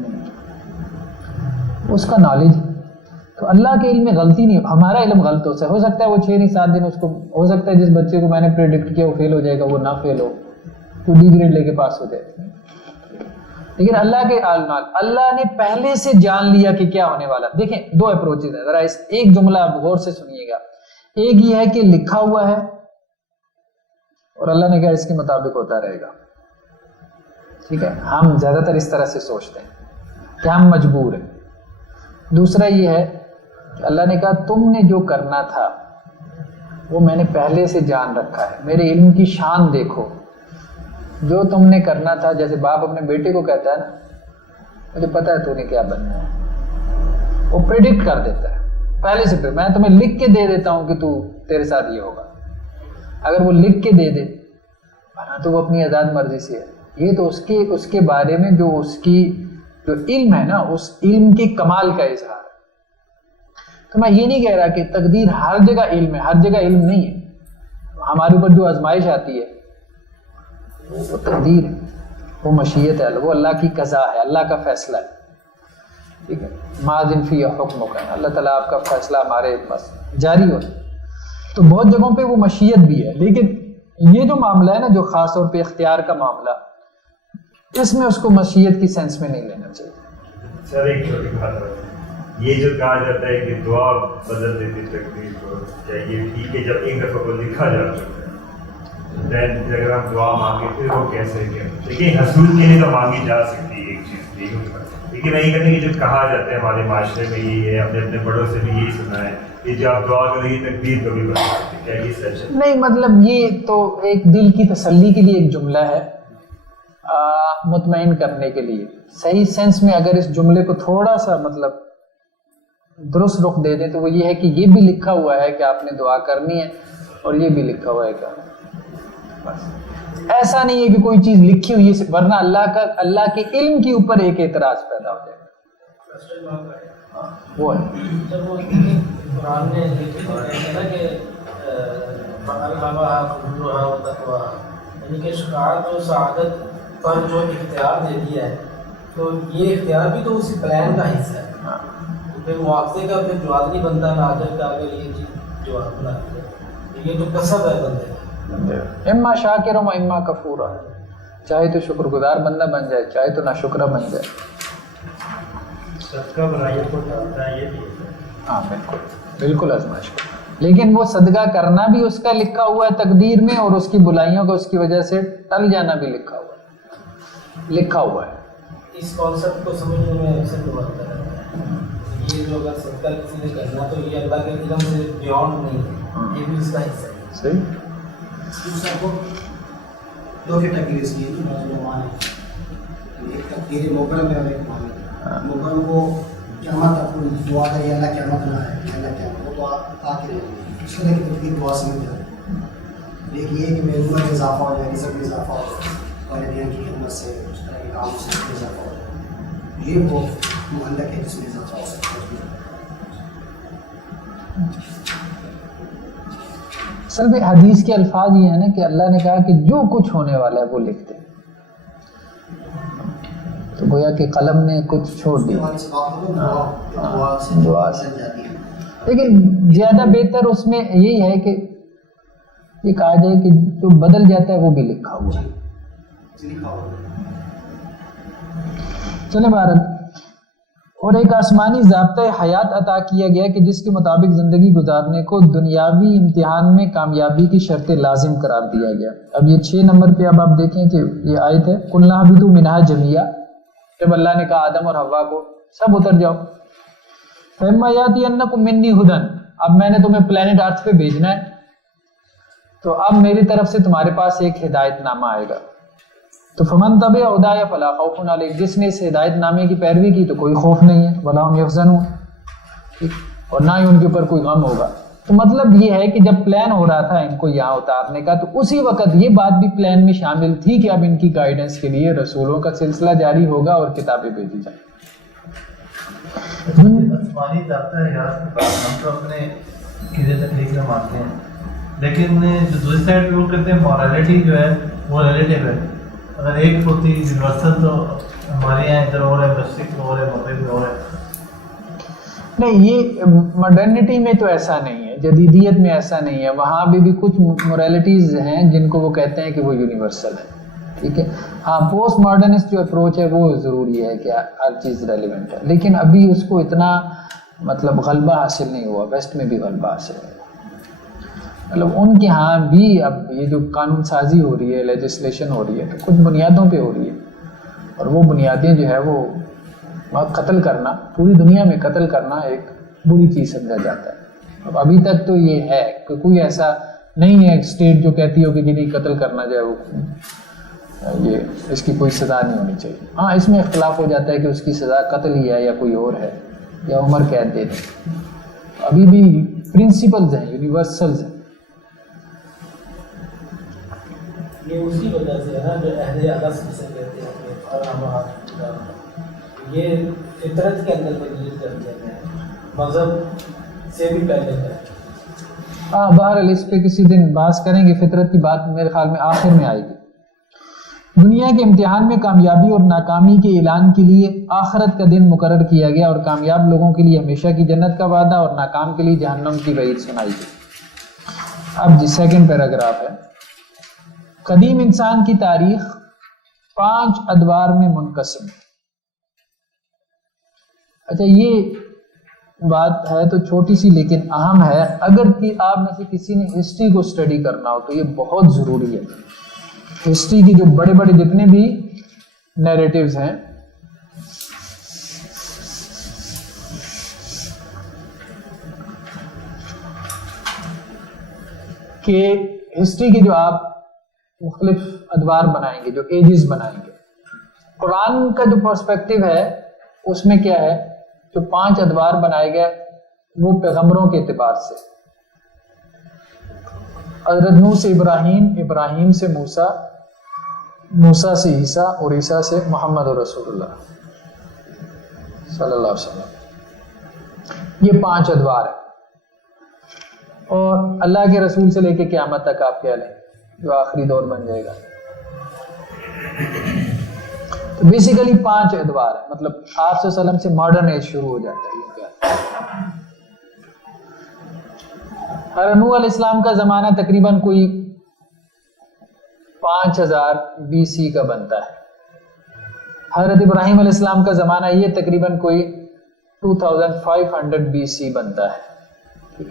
اس کا نالج. تو اللہ کے علم میں غلطی نہیں. ہمارا علم غلط ہو سکتا ہے وہ 6 نہیں 7 دن, اس کو ہو سکتا ہے جس بچے کو میں نے پریڈکٹ کیا وہ فیل ہو جائے گا, وہ نہ فیل ہو, تو ڈی گریڈ لے کے پاس ہو جائے. لیکن اللہ کے علم, اللہ نے پہلے سے جان لیا کہ کیا ہونے والا. دیکھیں 2 اپروچز ہیں, ذرا اس ایک جملہ آپ غور سے سنیے گا. ایک یہ ہے کہ لکھا ہوا ہے اور اللہ نے کہا اس کے مطابق ہوتا رہے گا, ٹھیک ہے. ہم زیادہ تر اس طرح سے سوچتے ہیں کہ ہم مجبور ہیں. دوسرا یہ ہے کہ اللہ نے کہا تم نے جو کرنا تھا وہ میں نے پہلے سے جان رکھا ہے. میرے علم کی شان دیکھو, جو تم نے کرنا تھا. جیسے باپ اپنے بیٹے کو کہتا ہے نا, مجھے پتا ہے تو نے کیا بننا ہے, وہ پریڈکٹ کر دیتا ہے پہلے سے. میں تمہیں لکھ کے دے دیتا ہوں کہ تو تیرے ساتھ یہ ہوگا. اگر وہ لکھ کے دے دے تو وہ اپنی آزاد مرضی سے ہے. یہ تو اس کے بارے میں جو اس کی جو علم ہے نا, اس علم کے کمال کا اظہار ہے. تو میں یہ نہیں کہہ رہا کہ تقدیر ہر جگہ علم ہے, ہر جگہ علم نہیں ہے. ہمارے اوپر جو آزمائش آتی ہے وہ تقدیر ہے, وہ مشیت ہے, وہ اللہ کی قضا ہے, اللہ کا فیصلہ ہے, ٹھیک ہے. ماذن فی حکم کا, اللہ تعالیٰ آپ کا فیصلہ ہمارے پاس جاری ہوتا ہے. تو بہت جگہوں پہ وہ مشیت بھی ہے, لیکن یہ جو معاملہ ہے نا, جو خاص طور پہ اختیار کا معاملہ, اس میں اس کو مشیت کی سینس میں نہیں لینا چاہیے. سر ایک چھوٹی بات ہے, یہ جو کہا جاتا ہے کہ دعا بدل دیتی تقدیر کو, کیا یہ ٹھیک ہے جب ایک دفعہ کو لکھا جا چکا ہے دین اگر ہم دعا مانگے پھر وہ کیسے کیا؟ دیکھیں حصول کے لیے تو مانگی جا سکتی ہے ایک چیز, لیکن نہیں کہتے کہ جو کہا جاتا ہے ہمارے معاشرے میں یہی ہے, ہم نے اپنے بڑوں سے بھی یہی سنا ہے کہ جب آپ دعا کریں گے تقدیر کو بھی بدل سکتے. کیا یہ سچ ہے؟ نہیں, مطلب یہ تو ایک دل کی تسلی کے لیے ایک جملہ ہے, مطمئن کرنے کے لیے. صحیح سینس میں اگر اس جملے کو تھوڑا سا مطلب درست رخ دے دیں تو وہ یہ ہے کہ یہ بھی لکھا ہوا ہے کہ آپ نے دعا کرنی ہے, اور یہ بھی لکھا ہوا ہے کہ بس. ایسا نہیں ہے کہ کوئی چیز لکھی ہوئی ہے, ورنہ اللہ کے علم کے اوپر ایک اعتراض پیدا ہو جائے گا. وہ ہے جب وہ قرآن نے نا کہ یعنی کہ شکایت و سعادت پر جو اختیار دے دیا ہے, تو یہ اختیار بھی تو اسی پلان کا حصہ ہے. پھر معاوضے کا پھر جواب نہیں بنتا نا, اگر کا اگر یہ چیز جواب بنا دیا, یہ تو کسب ہے بندے کا. اما شاکر و اما کفورا, چاہے تو شکر گزار بندہ بن جائے, چاہے تو ناشکرہ بن جائے. صدقہ برائیت کو ٹالتا ہے, یہ بھی ہاں بالکل بالکل آزمائش. لیکن وہ صدقہ کرنا بھی اس کا لکھا ہوا ہے تقدیر میں, اور اس کی بلائیوں کا اس کی وجہ سے ٹل جانا بھی لکھا ہوا ہے. اس کانسیپٹ کو سمجھنے میں اکثر دباتا ہے یہ جو اگر صدقہ کسی نے کرنا تو یہ اللہ کے علم سے بیونڈ نہیں ہے, یہ بھی اس کا حصہ ہے. صحیح. سب کو دو کیٹیگریز کی مان ایک تقدیر مقرر ہے اور ایک مان. مقرر کو قیامت تک دعا کرے اللہ قیامت نہ ہے, اللہ قیامت وہ دعا آ کے رہے گی, اس طرح کی تقدیر دعا سمجھ جاتی ہے. دیکھیے کہ میری عمر میں اضافہ ہو جائے, رزق میں اضافہ ہو جائے, والدین کی خدمت سے اس طرح کے کام سے اضافہ ہو جائے, یہ وہ معلق ہے جس میں اضافہ ہو سکتا ہے. اصل میں حدیث کے الفاظ یہ ہیں نا کہ اللہ نے کہا کہ جو کچھ ہونے والا ہے وہ لکھتے ہیں، تو گویا کہ قلم نے کچھ چھوڑ دیا، دعا سے۔ لیکن زیادہ بہتر اس میں یہی ہے کہ یہ کہا جائے کہ جو بدل جاتا ہے وہ بھی لکھا ہوا ہے۔ چلیں بھارت، اور ایک آسمانی ضابطۂ حیات عطا کیا گیا کہ جس کے مطابق زندگی گزارنے کو دنیاوی امتحان میں کامیابی کی شرط لازم قرار دیا گیا۔ اب یہ 6 نمبر پہ اب آپ دیکھیں کہ یہ آیت ہے، قُلْنَا اهْبِطُوا مِنْهَا جَمِيعًا، جب اللہ نے کہا آدم اور حوا کو سب اتر جاؤ، فَإِمَّا يَأْتِيَنَّكُم مِّنِّي هُدًى، اب میں نے تمہیں پلانٹ ارتھ پہ بھیجنا ہے، تو اب میری طرف سے تمہارے پاس ایک ہدایت نامہ آئے گا، تو فمن تبع ہدایا فلا خوف علیہم، جس نے اس ہدایت نامے کی پیروی کی تو کوئی خوف نہیں ہے، ولا هم يحزنون، اور نہ ہی ان کے اوپر کوئی غم ہوگا۔ تو مطلب یہ ہے کہ جب پلان ہو رہا تھا ان کو یہاں اتارنے کا، تو اسی وقت یہ بات بھی پلان میں شامل تھی کہ اب ان کی گائیڈنس کے لیے رسولوں کا سلسلہ جاری ہوگا اور کتابیں بھیجی جائیں۔ آسمانی ضابطہ حیات کے بعد ہم تو اپنے عقیدے تکلیف میں مانتے ہیں، لیکن جو دوسری سائڈ پہ وہ کہتے ہیں مورالٹی جو ہے وہ ریلیٹیو ہے، اگر ایک ہوتی یونیورسل تو ہمارے یہاں ادھر اور ہے، مشرق میں اور ہے، مغرب میں اور ہے۔ نہیں، یہ ماڈرنٹی میں تو ایسا نہیں ہے، جدیدیت میں ایسا نہیں ہے، وہاں بھی کچھ مورالٹیز ہیں جن کو وہ کہتے ہیں کہ وہ یونیورسل ہے، ٹھیک ہے۔ ہاں، پوسٹ ماڈرنسٹ جو اپروچ ہے وہ ضروری ہے کہ ہر چیز ریلیونٹ ہے، لیکن ابھی اس کو اتنا مطلب غلبہ حاصل نہیں ہوا، ویسٹ میں بھی غلبہ حاصل ہے، مطلب ان کے ہاں بھی اب یہ جو قانون سازی ہو رہی ہے، لیجسلیشن ہو رہی ہے، تو کچھ بنیادوں پہ ہو رہی ہے، اور وہ بنیادیں جو ہے وہ قتل کرنا، پوری دنیا میں قتل کرنا ایک بری چیز سمجھا جاتا ہے۔ اب ابھی تک تو یہ ہے کہ کوئی ایسا نہیں ہے اسٹیٹ جو کہتی ہو کہ جنہیں قتل کرنا جائے وہ یہ اس کی کوئی سزا نہیں ہونی چاہیے۔ ہاں، اس میں اختلاف ہو جاتا ہے کہ اس کی سزا قتل ہی ہے یا کوئی اور ہے یا عمر قید دے دیں، ابھی بھی پرنسپلز ہیں، یونیورسلز ہیں۔ یہ اسی وجہ سے ہے نا جو اہل عدس جسے کہتے ہیں، یہ فطرت کے اندر تجدید کر دیا گیا ہے، مذہب سے بھی پہلے ہے۔ ہاں، بہرحال اس پہ کسی دن بحث کریں گے، فطرت کی بات میرے خیال میں آخر میں آئے گی۔ دنیا کے امتحان میں کامیابی اور ناکامی کے اعلان کے لیے آخرت کا دن مقرر کیا گیا، اور کامیاب لوگوں کے لیے ہمیشہ کی جنت کا وعدہ اور ناکام کے لیے جہنم کی وعید سنائی گئی۔ اب جی سیکنڈ پیراگراف ہے، قدیم انسان کی تاریخ 5 ادوار میں منقسم۔ اچھا، یہ بات ہے تو چھوٹی سی لیکن اہم ہے، اگر کہ آپ میں سے کسی نے ہسٹری کو اسٹڈی کرنا ہو تو یہ بہت ضروری ہے۔ ہسٹری کی جو بڑے بڑے جتنے بھی نیریٹیوز ہیں، کہ ہسٹری کے جو آپ مختلف ادوار بنائیں گے، جو ایجز بنائیں گے، قرآن کا جو پرسپیکٹو ہے اس میں کیا ہے، جو 5 ادوار بنائے گئے وہ پیغمبروں کے اعتبار سے، حضرت نوح سے ابراہیم، ابراہیم سے موسیٰ، موسیٰ سے عیسیٰ، اور عیسیٰ سے محمد رسول اللہ صلی اللہ علیہ وسلم۔ یہ 5 ادوار ہیں، اور اللہ کے رسول سے لے کے قیامت تک آپ کہہ لیں جو آخری دور بن جائے گا، تو بیسیکلی 5 ادوار ہے، مطلب آپ صلی اللہ علیہ وسلم سے ماڈرن ایج شروع ہو جاتا ہے۔ حضرت نوح علیہ السلام کا زمانہ تقریباً کوئی 5000 BC کا بنتا ہے۔ حضرت ابراہیم علیہ السلام کا زمانہ یہ تقریباً کوئی 2500 BC بنتا ہے،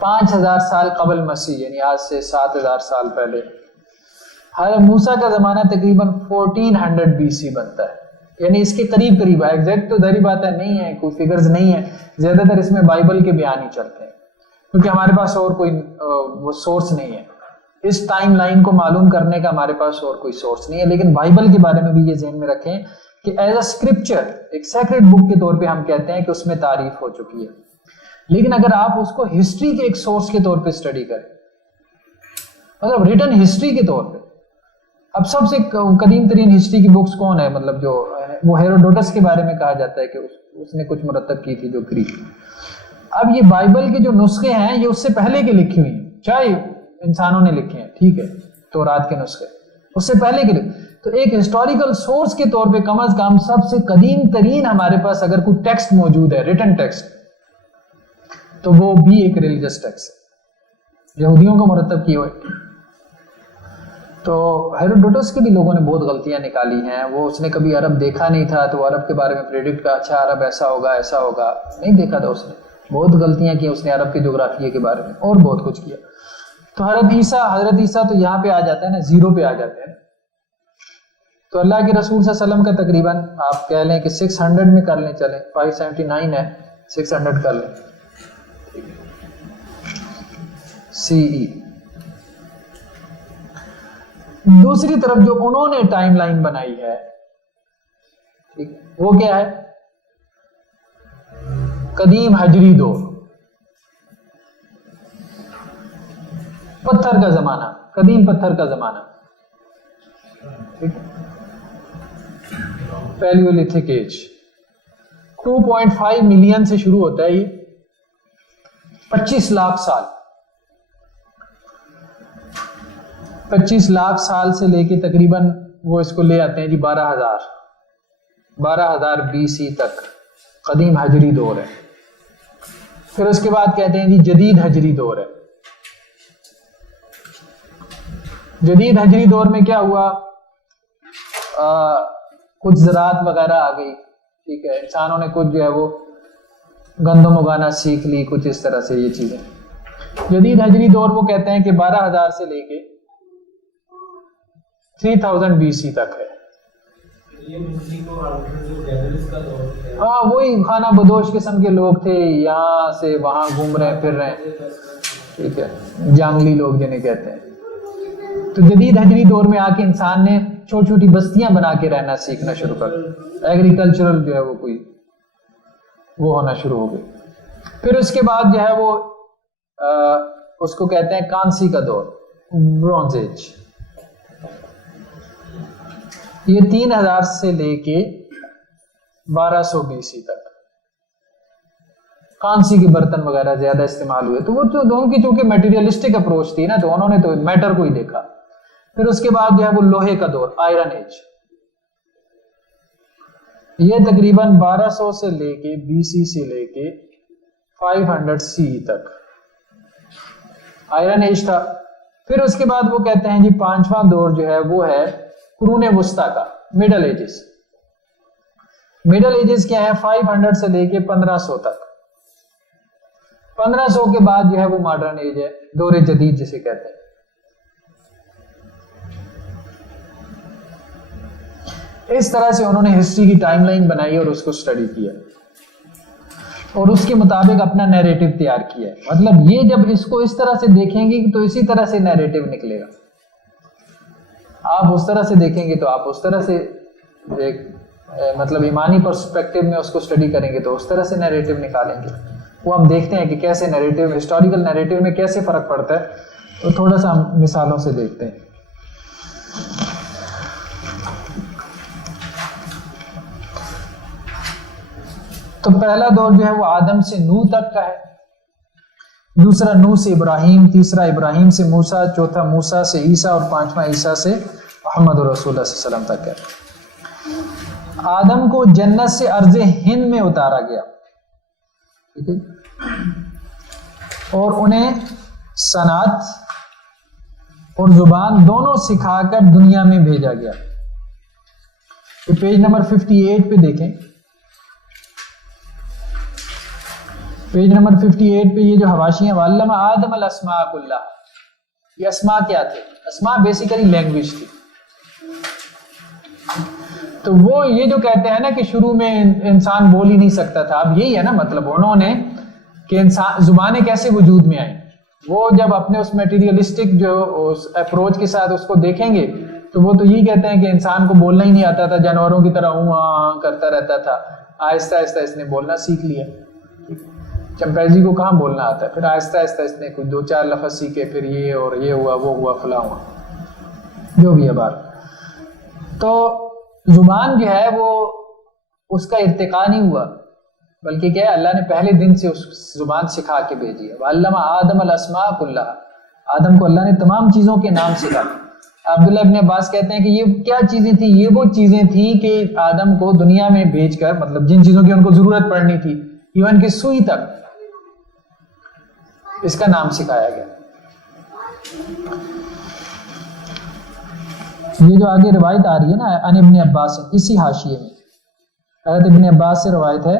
5000 سال قبل مسیح، یعنی آج سے 7000 سال پہلے۔ حضرت موسیٰ کا زمانہ تقریباً 1400 BC بنتا ہے، یعنی اس کے قریب قریب ہے، ایگزیکٹ تو ظاہری بات ہے نہیں ہے، کوئی فگرز نہیں ہے، زیادہ تر اس میں بائبل کے بیان ہی چلتے ہیں، کیونکہ ہمارے پاس اور کوئی وہ سورس نہیں ہے، اس ٹائم لائن کو معلوم کرنے کا ہمارے پاس اور کوئی سورس نہیں ہے۔ لیکن بائبل کے بارے میں بھی یہ ذہن میں رکھیں کہ ایز اے اسکرپچر، ایک سیکرڈ بک کے طور پہ ہم کہتے ہیں کہ اس میں تعریف ہو چکی ہے، لیکن اگر آپ اس کو ہسٹری کے ایک سورس کے طور پہ اسٹڈی کریں، مطلب ریٹن ہسٹری کے طور پہ، اب سب سے قدیم ترین ہسٹری کی بکس کون ہے، مطلب جو وہ ہیروڈوٹس کے بارے میں کہا جاتا ہے کہ اس نے کچھ مرتب کی تھی جو گریک۔ اب یہ بائبل کے جو نسخے ہیں یہ اس سے پہلے کے لکھی ہوئی ہیں، چاہے انسانوں نے لکھے ہیں، ٹھیک ہے، تورات کے نسخے اس سے پہلے کے لکھے، تو ایک ہسٹوریکل سورس کے طور پہ کم از کم سب سے قدیم ترین ہمارے پاس اگر کوئی ٹیکسٹ موجود ہے، ریٹن ٹیکسٹ، تو وہ بھی ایک ریلیجس ٹیکسٹ ہے، یہودیوں کو مرتب کیے ہوئے. تو ہیروڈوٹس کے بھی لوگوں نے بہت غلطیاں نکالی ہیں. وہ اس نے کبھی عرب دیکھا نہیں تھا تو وہ عرب کے بارے میں پریڈکٹ کا، اچھا عرب ایسا ہوگا ایسا ہوگا، نہیں دیکھا تھا اس نے، بہت غلطیاں کی اس نے عرب کے جغرافیے کے بارے میں اور بہت کچھ کیا. تو حضرت عیسیٰ تو یہاں پہ آ جاتا ہے نا، زیرو پہ آ جاتے ہیں. تو اللہ کے رسول صلی اللہ علیہ وسلم کا تقریباً آپ کہہ لیں کہ 600 میں کر لیں، چلیں 579 ہے، 600 کر لیں CE. دوسری طرف جو انہوں نے ٹائم لائن بنائی ہے، ٹھیک ہے، وہ کیا ہے؟ قدیم ہجری دور، پتھر کا زمانہ، قدیم پتھر کا زمانہ، ٹھیک ہے، پیلیولتھک ایج. 2.5 ملین سے شروع ہوتا ہے یہ، 25 لاکھ سال، 25 لاکھ سال سے لے کے تقریباً وہ اس کو لے آتے ہیں جی 12,000 BC تک قدیم ہجری دور ہے. پھر اس کے بعد کہتے ہیں جی جدید ہجری دور ہے. جدید ہجری دور میں کیا ہوا؟ کچھ زراعت وغیرہ آ گئی، ٹھیک ہے، انسانوں نے کچھ جو ہے وہ گندم اگانا سیکھ لی، کچھ اس طرح سے یہ چیزیں. جدید ہجری دور وہ کہتے ہیں کہ 12,000 سے لے کے 3000 BC تک ہے. ہاں وہی خانہ بدوش قسم کے لوگ تھے، یہاں سے وہاں گھوم رہے ہیں، پھر رہے ہیں، ٹھیک ہے، جنگلی لوگ جنہیں کہتے ہیں. تو جدید ہجری دور میں آ کے انسان نے چھوٹی چھوٹی بستیاں بنا کے رہنا سیکھنا شروع کر، ایگریکلچرل جو ہے وہ کوئی وہ ہونا شروع ہو گئی. پھر اس کے بعد جو ہے وہ اس کو کہتے ہیں کانسی کا دور، برونز ایج. یہ 3000 سے لے کے 1200 BC تک کانسی کے برتن وغیرہ زیادہ استعمال ہوئے. تو وہ دونوں کی چونکہ میٹیریلسٹک اپروچ تھی نا، تو انہوں نے تو میٹر کو ہی دیکھا. پھر اس کے بعد جو ہے وہ لوہے کا دور، آئرن ایج، یہ تقریباً 1200 سے لے کے BC سے لے کے 500 CE تک آئرن ایج تھا. پھر اس کے بعد وہ کہتے ہیں جی 5واں دور جو ہے وہ ہے قرون وسطیٰ کا، مڈل ایجز. مڈل ایجز کیا ہے؟ 500 سے لے کے 1500 تک. 1500 کے بعد جو ہے وہ ماڈرن ایج ہے، دور جدید جسے کہتے ہیں. اس طرح سے انہوں نے ہسٹری کی ٹائم لائن بنائی اور اس کو اسٹڈی کیا اور اس کے مطابق اپنا نیریٹو تیار کیا ہے. مطلب یہ جب اس کو اس طرح سے دیکھیں گے تو اسی طرح سے نیریٹو نکلے گا. آپ اس طرح سے دیکھیں گے تو آپ اس طرح سے ایک مطلب ایمانی پرسپیکٹو میں اس کو اسٹڈی کریں گے تو اس طرح سے نیریٹو نکالیں گے. وہ ہم دیکھتے ہیں کہ کیسے نیریٹو، ہسٹوریکل نیریٹو میں کیسے فرق پڑتا ہے، تو تھوڑا سا ہم مثالوں سے دیکھتے ہیں. تو پہلا دور جو ہے وہ آدم سے نوح تک کا ہے، دوسرا نوح سے ابراہیم، تیسرا ابراہیم سے موسیٰ، چوتھا موسیٰ سے عیسیٰ اور پانچواں عیسیٰ سے محمد رسول اللہ صلی اللہ علیہ وسلم تک ہے. آدم کو جنت سے ارض ہند میں اتارا گیا، ٹھیک ہے، اور انہیں صنعت اور زبان دونوں سکھا کر دنیا میں بھیجا گیا. تو پیج نمبر 58 پہ دیکھیں، پیج نمبر 58 پہ یہ جو حواشی ہیں، وَعَلَّمَ آدَمَ الْأَسْمَاءَ كُلَّهَا، یہ اسماء کیا تھے؟ اسماء بیسیکلی لینگویج تھی. تو وہ یہ جو کہتے ہیں نا کہ شروع میں انسان بول ہی نہیں سکتا تھا، اب یہی ہے نا مطلب انہوں نے کہ انسان زبانیں کیسے وجود میں آئیں. وہ جب اپنے اس میٹیریلسٹک جو اس اپروچ کے ساتھ اس کو دیکھیں گے تو وہ تو یہی کہتے ہیں کہ انسان کو بولنا ہی نہیں آتا تھا، جانوروں کی طرح ہوں کرتا رہتا تھا. آہستہ آہستہ اس نے بولنا سیکھ لیا. چمپینزی کو کہاں بولنا آتا ہے، پھر آہستہ آہستہ اس نے کچھ 2-4 لفظ سیکھے، پھر یہ اور یہ ہوا، وہ ہوا، فلاں ہوا، جو بھی ہے بات. تو زبان جو ہے وہ اس کا ارتقا نہیں ہوا، بلکہ کیا ہے اللہ نے پہلے دن سے اس زبان سکھا کے بھیجی ہے. وَعَلَّمَ آدَمَ الْأَسْمَاءَ كُلَّهَا، آدم کو اللہ نے تمام چیزوں کے نام سکھائے. عبداللہ ابن عباس کہتے ہیں کہ یہ کیا چیزیں تھیں؟ یہ وہ چیزیں تھیں کہ آدم کو دنیا میں بھیج کر، مطلب جن چیزوں کی ان کو ضرورت پڑنی تھی، ایون کہ سوئی تک، اس کا نام سکھایا گیا. یہ جو آگے روایت آ رہی ہے نا عن ابن عباس، اسی حاشیے میں حضرت ابن عباس سے روایت ہے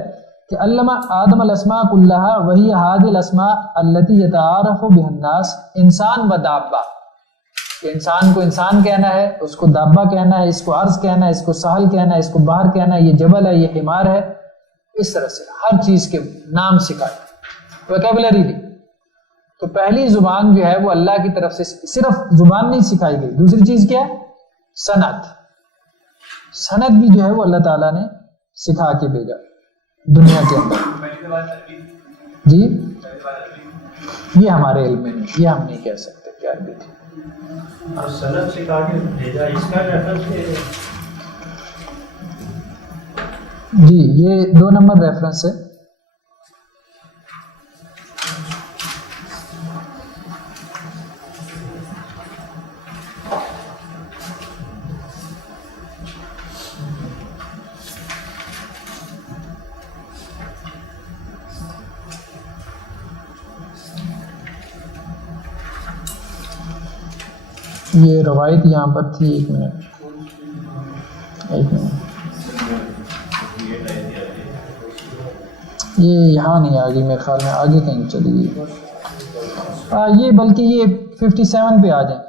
کہ علم آدم الاسماء کلھا وہی هذه الاسماء التي يتعارف بها الناس انسان و دابہ. کہ انسان کو انسان کہنا ہے، اس کو دابہ کہنا ہے، اس کو عرض کہنا ہے، اس کو سہل کہنا ہے، اس کو بحر کہنا ہے، یہ جبل ہے، یہ حمار ہے. اس طرح سے ہر چیز کے نام سکھائے، ویکیبلری دی. تو پہلی زبان جو ہے وہ اللہ کی طرف سے صرف زبان نہیں سکھائی گئی. دوسری چیز کیا ہے؟ صنعت. صنعت بھی جو ہے وہ اللہ تعالیٰ نے سکھا کے بھیجا دنیا کے اندر. جی یہ ہمارے علم میں نہیں، یہ ہم نہیں کہہ سکتے کیا عربی تھی. اور صنعت سکھا کے بھیجا، اس کا ریفرنس ہے. جی یہ 2 نمبر ریفرنس ہے. یہ روایت یہاں پر تھی، ایک منٹ. یہ یہاں نہیں آ گئی میرے خیال میں، آگے کہیں چلی گئی. یہ بلکہ یہ 57 پہ آ جائیں،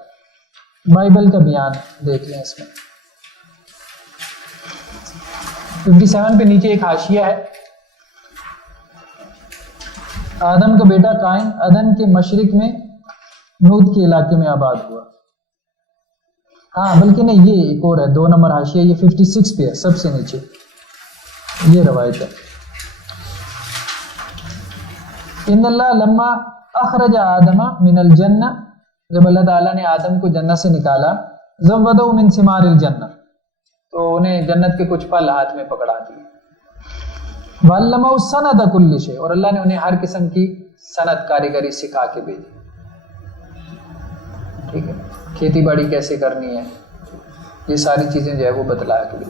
بائبل کا بیان دیکھ لیں. اس میں 57 پہ نیچے ایک حاشیہ ہے. آدم کا بیٹا قائن عدن کے مشرق میں نود کے علاقے میں آباد ہوا. ہاں بلکہ نہیں، یہ ایک اور ہے 2 نمبر حاشیہ، یہ 56 پہ ہے سب سے نیچے. یہ روایت ہے. ان اللہ لما اخرج آدم من الجنہ، جب اللہ تعالیٰ نے آدم کو جنت سے نکالا، زودہ من ثمار الجنہ، تو انہیں جنت کے کچھ پھل ہاتھ میں پکڑا دیے. وعلمہ الصنعۃ کل شیء، اور اللہ نے انہیں ہر قسم کی صنعت کاریگری سکھا کے بھیجی. ٹھیک ہے، کھیتی باڑی کیسے کرنی ہے، یہ ساری چیزیں جو ہے وہ بتلا کے بھی.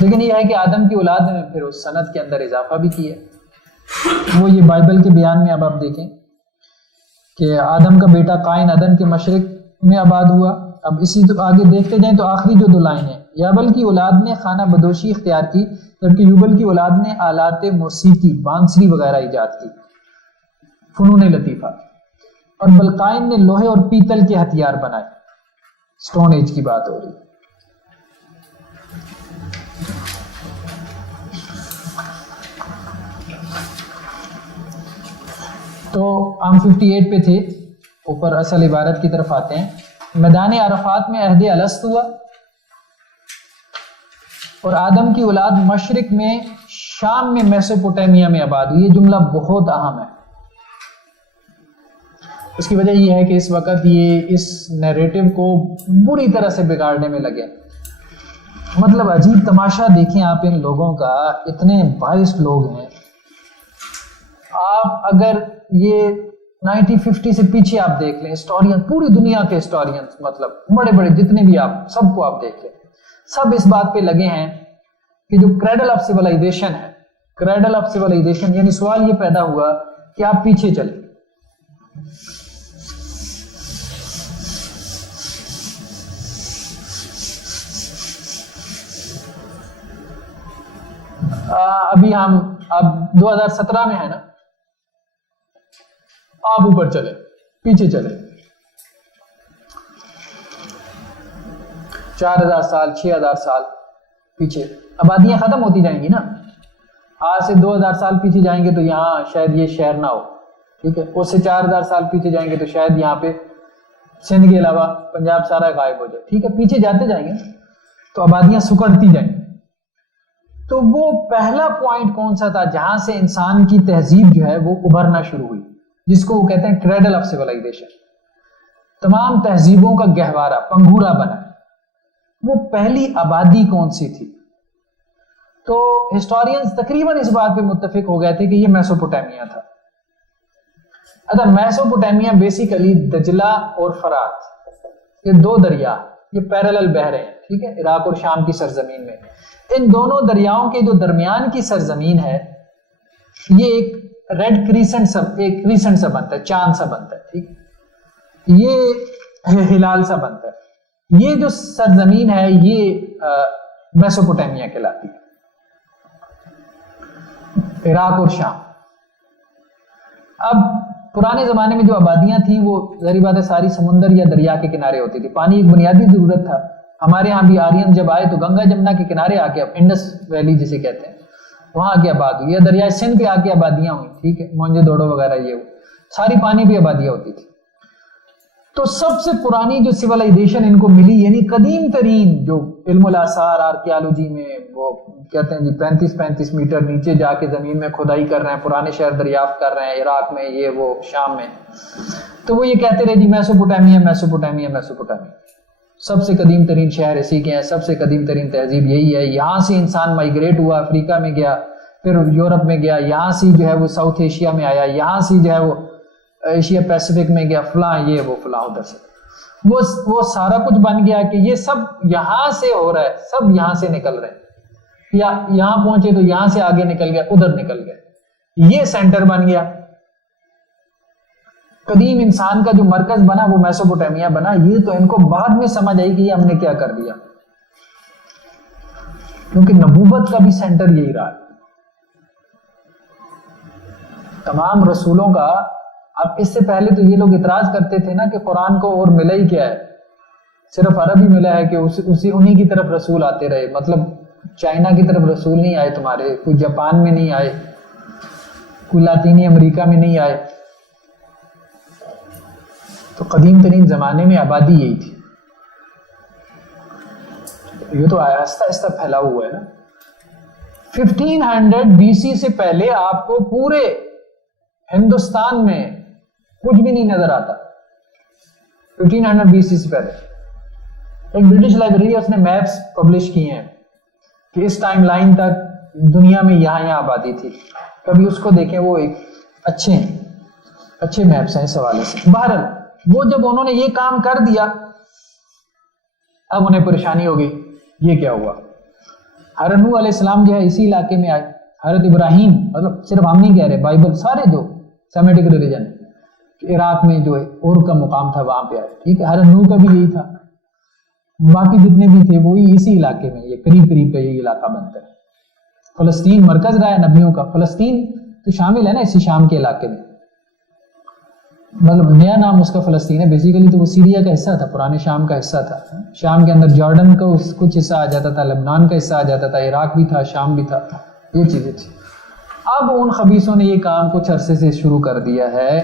لیکن یہ ہے کہ آدم کی اولاد نے پھر اس صنعت کے اندر اضافہ بھی کیا. وہ یہ بائبل کے بیان میں اب آپ دیکھیں کہ آدم کا بیٹا قائن عدن کے مشرق میں آباد ہوا. اب اسی تو آگے دیکھتے جائیں تو آخری جو 2 لائن ہیں، یابل کی اولاد نے خانہ بدوشی اختیار کی، جبکہ یوبل کی اولاد نے آلات موسیقی، بانسری وغیرہ ایجاد کی، فنون لطیفہ. اور بلقائن نے لوہے اور پیتل کے ہتھیار بنائے. سٹون ایج کی بات ہو رہی. تو ہم 58 پہ تھے، اوپر اصل عبارت کی طرف آتے ہیں. میدان عرفات میں عہد الست ہوا، اور آدم کی اولاد مشرق میں شام میں میسوپوٹیمیا میں آباد ہوئی. یہ جملہ بہت اہم ہے. اس کی وجہ یہ ہے کہ اس وقت یہ اس نیریٹو کو بری طرح سے بگاڑنے میں لگے. مطلب عجیب تماشا دیکھیں آپ ان لوگوں کا، اتنے بائسڈ لوگ ہیں. آپ اگر یہ 1950 سے پیچھے آپ دیکھ لیں، ہسٹورین، پوری دنیا کے ہسٹورین، مطلب بڑے بڑے جتنے بھی، آپ سب کو آپ دیکھ لیں، سب اس بات پہ لگے ہیں کہ جو کریڈل آف سیولائزیشن ہے، کریڈل آف سیولائزیشن، یعنی سوال یہ پیدا ہوا کہ آپ پیچھے چلیں. ابھی ہم اب 2017 میں ہے نا، آپ اوپر چلے، پیچھے چلے 4000 سال 6000 سال پیچھے. آبادیاں ختم ہوتی جائیں گی نا. آج سے 2000 سال پیچھے جائیں گے تو یہاں شاید یہ شہر نہ ہو. ٹھیک ہے، اس سے 4000 سال پیچھے جائیں گے تو شاید یہاں پہ سندھ کے علاوہ پنجاب سارا غائب ہو جائے. ٹھیک ہے، پیچھے جاتے جائیں گے تو آبادیاں سکڑتی جائیں گی. تو وہ پہلا پوائنٹ کون سا تھا جہاں سے انسان کی تہذیب جو ہے وہ ابھرنا شروع ہوئی، جس کو وہ کہتے ہیں کریڈل آف سیولائزیشن. تمام تہذیبوں کا گہوارہ، پنگھورا بنا. وہ پہلی آبادی کون سی تھی؟ تو ہسٹورینز تقریباً اس بات پہ متفق ہو گئے تھے کہ یہ میسوپوٹیمیا تھا. اچھا میسوپوٹیمیا بیسیکلی دجلہ اور فرات یہ دو دریا یہ پیرالل بہ رہے ہیں, ٹھیک ہے, عراق اور شام کی سرزمین میں. ان دونوں دریاؤں کے جو درمیان کی سرزمین ہے یہ ایک ریڈ کریسنٹ سا بنتا ہے, چاند سا بنتا ہے, ٹھیک, یہ ہلال سا بنتا ہے. یہ جو سرزمین ہے یہ میسوپوٹیمیا کہلاتی ہے, عراق اور شام. اب پرانے زمانے میں جو آبادیاں تھیں وہ ظاہر بات ہے ساری سمندر یا دریا کے کنارے ہوتی تھی, پانی ایک بنیادی ضرورت تھا. ہمارے ہاں بھی آرین جب آئے تو گنگا جمنا کے کنارے آ کے, انڈس ویلی جسے کہتے ہیں, وہاں آ کے آباد ہوئی, یا دریائے سندھ پہ آ کے آبادیاں ہوئی, ٹھیک ہے, موہنجو دوڑو وغیرہ یہ ساری پانی پہ آبادیاں ہوتی تھی. تو سب سے پرانی جو سیولائزیشن ان کو ملی یعنی قدیم ترین جو علم الاثار آرکیالوجی میں وہ کہتے ہیں جی 35 میٹر نیچے جا کے زمین میں کھدائی کر رہے ہیں, پرانے شہر دریافت کر رہے ہیں عراق میں یہ وہ شام میں, تو وہ یہ کہتے رہے جی میسوپوٹیمیا میسوپوٹیمیا میسوپوٹیمیا, سب سے قدیم ترین شہر اسی کے ہیں, سب سے قدیم ترین تہذیب یہی ہے. یہاں سے انسان مائیگریٹ ہوا, افریقہ میں گیا, پھر یورپ میں گیا, یہاں سے جو ہے وہ ساؤتھ ایشیا میں آیا, یہاں سے جو ہے وہ ایشیا پیسیفک میں گیا, فلاں یہ وہ فلاں ادھر سے وہ سارا کچھ بن گیا کہ یہ سب یہاں سے ہو رہا ہے, سب یہاں سے نکل رہے ہیں, یا یہاں پہنچے تو یہاں سے آگے نکل گیا, ادھر نکل گیا, یہ سینٹر بن گیا. قدیم انسان کا جو مرکز بنا وہ میسوپوٹیمیا بنا. یہ تو ان کو بعد میں سمجھ آئی کہ یہ ہم نے کیا کر دیا, کیونکہ نبوت کا بھی سینٹر یہی رہا. تمام رسولوں کا, اب اس سے پہلے تو یہ لوگ اعتراض کرتے تھے نا کہ قرآن کو اور ملا ہی کیا ہے, صرف عربی ملا ہے کہ انہی کی طرف رسول آتے رہے, مطلب چائنا کی طرف رسول نہیں آئے تمہارے, کوئی جاپان میں نہیں آئے, کوئی لاطینی امریکہ میں نہیں آئے. تو قدیم ترین زمانے میں آبادی یہی تھی. یہ تو آہستہ آہستہ پھیلا ہوا ہے نا. 1500 BC سے پہلے آپ کو پورے ہندوستان میں کچھ بھی نہیں نظر آتا. 1500 BC سے پہلے ایک برٹش لائبریری اس نے میپس پبلش کیے ہیں کہ اس ٹائم لائن تک دنیا میں یہاں آبادی تھی. کبھی اس کو دیکھیں, وہ ایک اچھے میپس ہیں اس حوالے سے. بہرحال وہ جب انہوں نے یہ کام کر دیا اب انہیں پریشانی ہو گئی, یہ کیا ہوا. حضرت نوح علیہ السلام جو ہے اسی علاقے میں آئے, حضرت ابراہیم, مطلب صرف ہم نہیں کہہ رہے, بائبل سارے جو سیمیٹک ریلیجن عراق میں جو ہے اور کا مقام تھا وہاں پہ آئے, ٹھیک ہے. حضرت نوح کا بھی یہی تھا, باقی جتنے بھی تھے وہی اسی علاقے میں, یہ قریب کا یہی علاقہ بنتا ہے. فلسطین مرکز رہا ہے نبیوں کا, فلسطین تو شامل ہے نا اسی شام کے علاقے میں, مطلب نیا نام اس کا فلسطین ہے, بیسیکلی تو وہ سیریا کا حصہ تھا, پرانے شام کا حصہ تھا. شام کے اندر جارڈن کا کچھ حصہ آ جاتا تھا, لبنان کا حصہ آ جاتا تھا, عراق بھی تھا, شام بھی تھا, یہ چیزیں تھی. اب ان خبیثوں نے یہ کام کچھ عرصے سے شروع کر دیا ہے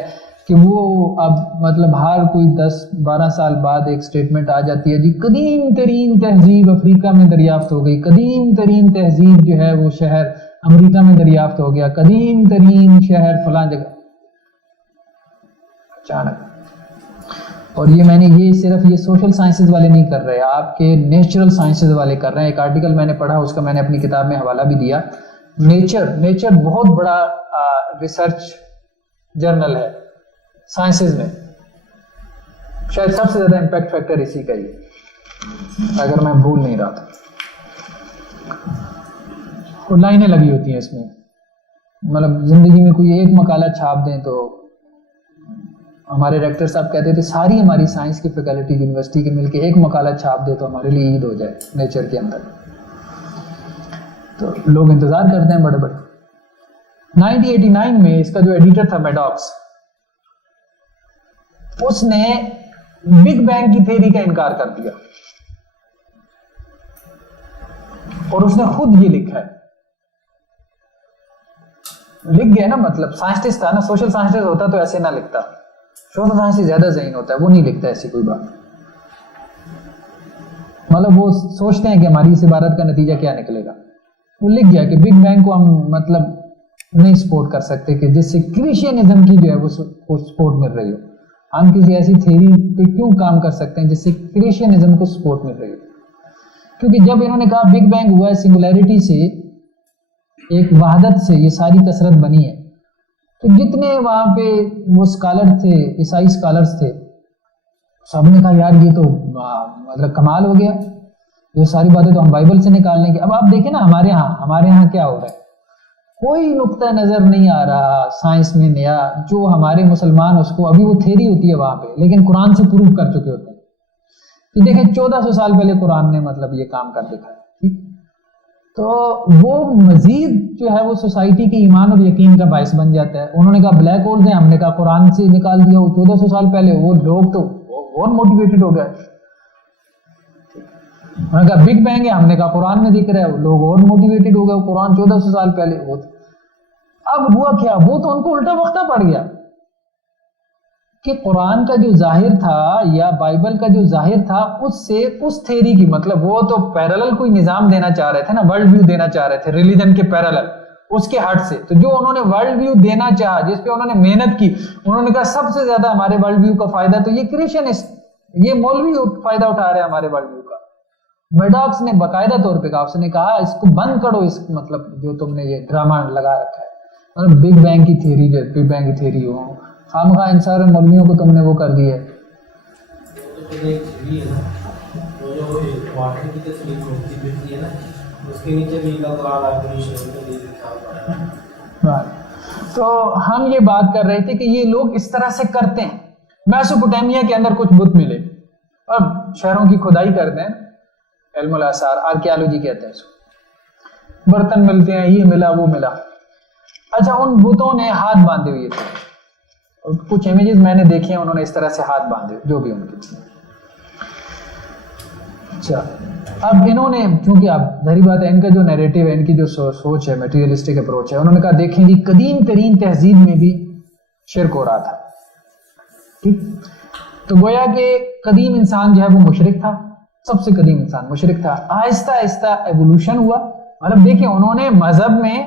کہ وہ اب مطلب ہر کوئی 10-12 سال بعد ایک سٹیٹمنٹ آ جاتی ہے جی قدیم ترین تہذیب افریقہ میں دریافت ہو گئی, قدیم ترین تہذیب جو ہے وہ شہر امریکہ میں دریافت ہو گیا, قدیم ترین شہر فلاں جگہ. اچانک, اور یہ میں نے یہ صرف یہ سوشل سائنسز والے نہیں کر رہے, آپ کے نیچرل سائنسز والے کر رہے ہیں. ایک آرٹیکل میں نے پڑھا, اس کا میں نے اپنی کتاب میں حوالہ بھی دیا. نیچر بہت بڑا ریسرچ جرنل ہے سائنسز میں, شاید سب سے زیادہ امپیکٹ فیکٹر اسی کا ہی ہے اگر میں بھول نہیں رہا تھا. اور لائنیں لگی ہوتی ہیں اس میں, مطلب زندگی میں کوئی ایک مقالہ چھاپ دیں تو ہمارے ریکٹر صاحب کہتے تھے ساری ہماری سائنس کی فیکلٹی یونیورسٹی کے مل کے ایک مقالہ چھاپ دے تو ہمارے لیے عید ہو جائے نیچر کے اندر. تو لوگ انتظار کرتے ہیں بڑے. 1989 میں اس کا جو ایڈیٹر تھا میڈاکس, اس نے بگ بینگ کی تھیوری کا انکار کر دیا اور اس نے خود یہ لکھا ہے, لکھ گیا نا, مطلب سائنسٹسٹ تھا نا, سوشل سائنسٹسٹ ہوتا تو ایسے نہ لکھتا, سوشل سائنس زیادہ ذہین ہوتا ہے, وہ نہیں لکھتا ایسی کوئی بات. مطلب وہ سوچتے ہیں کہ ہماری اس عبارت کا نتیجہ کیا نکلے گا. وہ لکھ گیا کہ بگ بینگ کو ہم مطلب نہیں سپورٹ کر سکتے کہ جس سے کریشنزم کی جو ہے وہ سپورٹ مل رہی ہو. ہم کسی ایسی تھیوری پہ کیوں کام کر سکتے ہیں جس سے کریشنزم کو سپورٹ مل رہی ہو, کیونکہ جب انہوں نے کہا بگ بینگ ہوا ہے سنگولیرٹی سے, ایک وحدت سے یہ ساری کثرت بنی ہے. تو جتنے وہاں پہ وہ اسکالر تھے، عیسائی اسکالرس تھے، سب نے کہا یار یہ تو مطلب کمال ہو گیا، یہ ساری باتیں تو ہم بائبل سے نکال لیں گے. اب آپ دیکھیں نا ہمارے ہاں کیا ہو رہا ہے، کوئی نقطہ نظر نہیں آ رہا سائنس میں نیا، جو ہمارے مسلمان اس کو ابھی وہ تھیری ہوتی ہے وہاں پہ، لیکن قرآن سے پروف کر چکے ہوتے ہیں کہ دیکھیں 1400 سال پہلے قرآن نے مطلب یہ کام کر دکھا ہے. تو وہ مزید جو ہے وہ سوسائٹی کے ایمان اور یقین کا باعث بن جاتا ہے. انہوں نے کہا بلیک ہولز ہیں، ہم نے کہا قرآن سے نکال دیا. وہ 1400 سال پہلے وہ لوگ تو اور موٹیویٹڈ ہو گئے. انہوں نے کہا بگ بینگ ہے، ہم نے کہا قرآن میں دکھ رہا ہے، لوگ اور موٹیویٹڈ ہو گئے. قرآن 1400 سال پہلے وہ تھا. اب ہوا کیا، وہ تو ان کو الٹا وقتہ پڑ گیا کہ قرآن کا جو ظاہر تھا یا بائبل کا جو ظاہر تھا اس سے اس تھیری کی، مطلب وہ تو پیرالل کوئی نظام دینا چاہ رہے تھے نا، ورلڈ ویو دینا چاہ رہے تھے ریلیجن کے پیرالل، اس کے ہٹ سے. تو جو انہوں نے ورلڈ ویو دینا چاہا، جس پہ انہوں نے محنت کی، انہوں نے کہا سب سے زیادہ ہمارے ورلڈ ویو کا فائدہ تو یہ کرسچنسٹ، یہ مولوی فائدہ اٹھا رہے ہیں ہمارے ورلڈ ویو کا. میڈاکس نے باقاعدہ طور پہ کہا، اس نے کہا اس کو بند کرو، اس مطلب جو تم نے یہ ڈرامہ لگا رکھا ہے، مطلب بگ بینگ کی تھیری، بگ بینگ کی تھیری ہو، خام خواہ ان سارے مولویوں کو تم نے وہ کر دیا ہے. تو ہم یہ بات کر رہے تھے کہ یہ لوگ اس طرح سے کرتے ہیں. میسوپوٹیمیا کے اندر کچھ بت ملے، اب شہروں کی کھدائی کرتے ہیں، علم الاثار آرکیالوجی کہتے ہیں اس کو، برتن ملتے ہیں، یہ ملا وہ ملا. اچھا ان بتوں نے ہاتھ باندھے ہوئے تھے، کچھ امیجز میں نے دیکھے ہیں، انہوں نے اس طرح سے ہاتھ باندھے جو بھی ان کے. اچھا اب انہوں نے، چونکہ اب ظاہری بات ہے ان کا جو نیریٹو ہے، ان کی جو سوچ ہے، میٹیریلسٹک اپروچ ہے، انہوں نے کہا دیکھیں جی قدیم ترین تہذیب میں بھی شرک ہو رہا تھا. ٹھیک، تو گویا کہ قدیم انسان جو ہے وہ مشرک تھا، سب سے قدیم انسان مشرک تھا. آہستہ آہستہ ایوولوشن ہوا. مطلب دیکھیں انہوں نے مذہب میں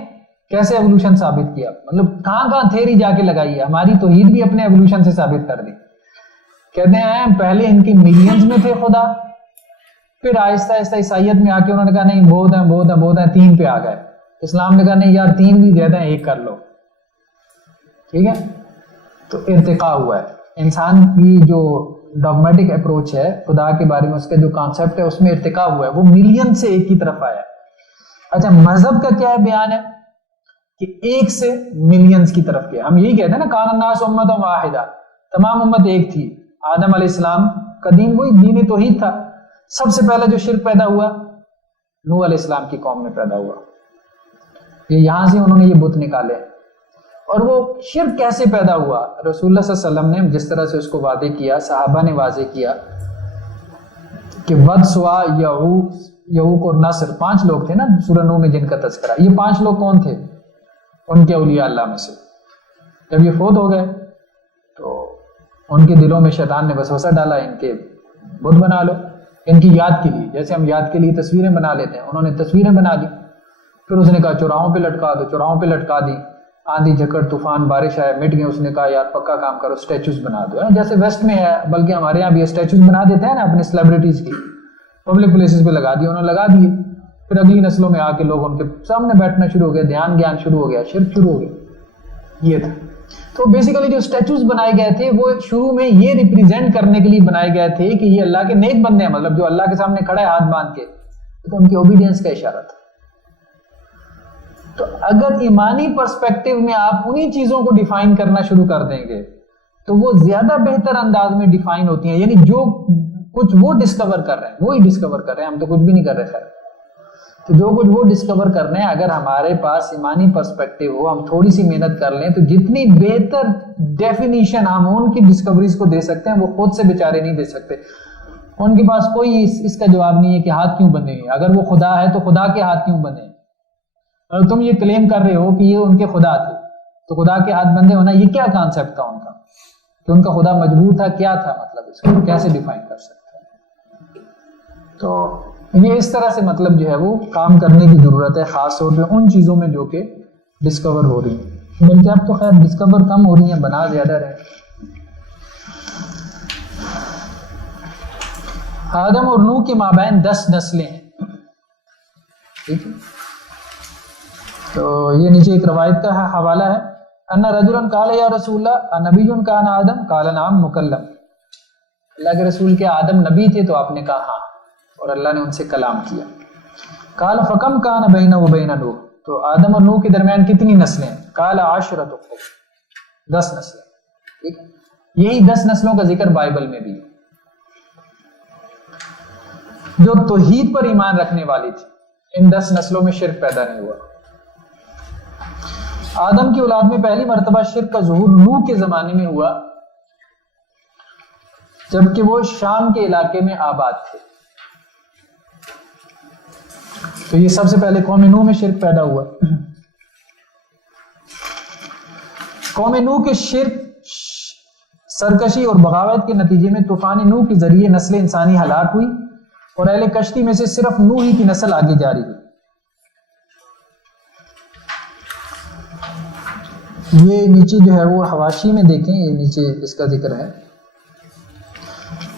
کیسے ایوولوشن ثابت کیا، مطلب کہاں تھیری جا کے لگائی ہے. ہماری توحید بھی اپنے ایوولوشن سے ثابت کر دی. کہتے ہیں پہلے ان کی ملینز میں تھے خدا، پھر آہستہ آہستہ عیسائیت میں آ کے انہوں نے کہا نہیں بہت ہیں 3 پہ آ گئے. اسلام نے کہا نہیں یار 3 بھی زیادہ ہیں، 1 کر لو. ٹھیک ہے، تو ارتقاء ہوا ہے. انسان کی جو ڈاگمیٹک اپروچ ہے خدا کے بارے میں، اس کا جو کانسیپٹ ہے، اس میں ارتقاء ہوا ہے، وہ ملین سے 1 کی طرف آیا. اچھا مذہب کا کیا بیان ہے کہ 1 سے ملینز کی طرف گیا. ہم یہی کہتے ہیں نا کان الناس امۃ واحدہ، تمام امت ایک تھی. آدم علیہ السلام قدیم وہی دین توحید تھا. سب سے پہلا جو شرک پیدا ہوا نوح علیہ السلام کی قوم میں پیدا ہوا. یہاں سے انہوں نے یہ بت نکالے. اور وہ شرک کیسے پیدا ہوا؟ رسول اللہ صلی اللہ علیہ وسلم نے جس طرح سے اس کو واضح کیا، صحابہ نے واضح کیا کہ ود، سوا، یعوق اور نصر 5 لوگ تھے نا سورہ نوح میں جن کا تذکرہ. یہ 5 لوگ کون تھے؟ ان کے اولیاء اللہ میں سے. جب یہ فوت ہو گئے تو ان کے دلوں میں شیطان نے وسوسہ ڈالا ان کے بت بنا لو ان کی یاد کے لیے، جیسے ہم یاد کے لیے تصویریں بنا لیتے ہیں. انہوں نے تصویریں بنا دی. پھر اس نے کہا چوراہوں پہ لٹکا دو، چوراہوں پہ لٹکا دی. آندھی جھکڑ طوفان بارش آئے مٹ گئے. اس نے کہا یار پکا کام کرو اسٹیچوز بنا دو. جیسے ویسٹ میں ہے، بلکہ ہمارے یہاں بھی اسٹیچوز بنا دیتے ہیں نا اپنے سیلیبریٹیز کی، پبلک پلیسز پہ لگا دیے. انہوں نے لگا دیے. پھر اگلی نسلوں میں آ کے لوگ ان کے سامنے بیٹھنا شروع ہو گئے، دھیان گیان شروع ہو گیا، شرک شروع ہو گیا. یہ تھا. تو بیسیکلی جو اسٹیچوز بنائے گئے تھے وہ شروع میں یہ ریپریزینٹ کرنے کے لیے بنائے گئے تھے کہ یہ اللہ کے نیک بندے ہیں، مطلب جو اللہ کے سامنے کھڑا ہے ہاتھ باندھ کے، تو ان کی اوبیڈینس کا اشارہ تھا. تو اگر ایمانی پرسپیکٹو میں آپ انہی چیزوں کو ڈیفائن کرنا شروع کر دیں گے تو وہ زیادہ بہتر انداز میں ڈیفائن ہوتی ہیں. یعنی جو کچھ وہ ڈسکور کر رہے ہیں وہی ڈسکور کر رہے ہیں، ہم تو کچھ بھی نہیں کر رہے. خیر، تو جو کچھ وہ ڈسکور کر رہے ہیں اگر ہمارے پاس ایمانی پرسپیکٹو ہو، ہم تھوڑی سی محنت کر لیں تو جتنی بہتر ڈیفینیشن ہم ان کی ڈسکوریز کو دے سکتے ہیں وہ خود سے بیچارے نہیں دے سکتے. ان کے پاس کوئی اس کا جواب نہیں ہے کہ ہاتھ کیوں بندے ہیں. اگر وہ خدا ہے تو خدا کے ہاتھ کیوں بندے ہیں؟ اور تم یہ کلیم کر رہے ہو کہ یہ ان کے خدا تھے، تو خدا کے ہاتھ بندے ہونا یہ کیا کانسیپٹ تھا ان کا کہ ان کا خدا مجبور تھا؟ کیا تھا مطلب اس کو کیسے ڈیفائن کر سکتے ہیں؟ تو یہ اس طرح سے مطلب جو ہے وہ کام کرنے کی ضرورت ہے، خاص طور پہ ان چیزوں میں جو کہ ڈسکور ہو رہی ہیں. بلکہ اب تو خیر ڈسکور کم ہو رہی ہیں، بنا زیادہ رہے. آدم اور نوح کے مابین 10 نسلیں ہیں. ٹھیک ہے، تو یہ نیچے ایک روایت کا حوالہ ہے، ان رجلا قال یا رسول اللہ نبی کان آدم قال نعم مکلم، اللہ کے رسول کے آدم نبی تھے تو آپ نے کہا ہاں، اور اللہ نے ان سے کلام کیا۔ قال فکم کان بینہ و بین نوح، تو آدم اور نوح کے درمیان کتنی نسلیں؟ قال عشرۃ، 10 نسلیں، ٹھیک ہے، یہی 10 نسلوں کا ذکر بائبل میں بھی ہے جو توحید پر ایمان رکھنے والی تھی۔ ان 10 نسلوں میں شرک پیدا نہیں ہوا۔ آدم کی اولاد میں پہلی مرتبہ شرک کا ظہور نوح کے زمانے میں ہوا، جبکہ وہ شام کے علاقے میں آباد تھے۔ تو یہ سب سے پہلے قوم نوح میں شرک پیدا ہوا۔ قوم نوح کے شرک، سرکشی اور بغاوت کے نتیجے میں طوفان نوح کے ذریعے نسل انسانی ہلاک ہوئی، اور اہل کشتی میں سے صرف نوح ہی کی نسل آگے جاری ہوئی۔ یہ نیچے جو ہے وہ حواشی میں دیکھیں، یہ نیچے اس کا ذکر ہے۔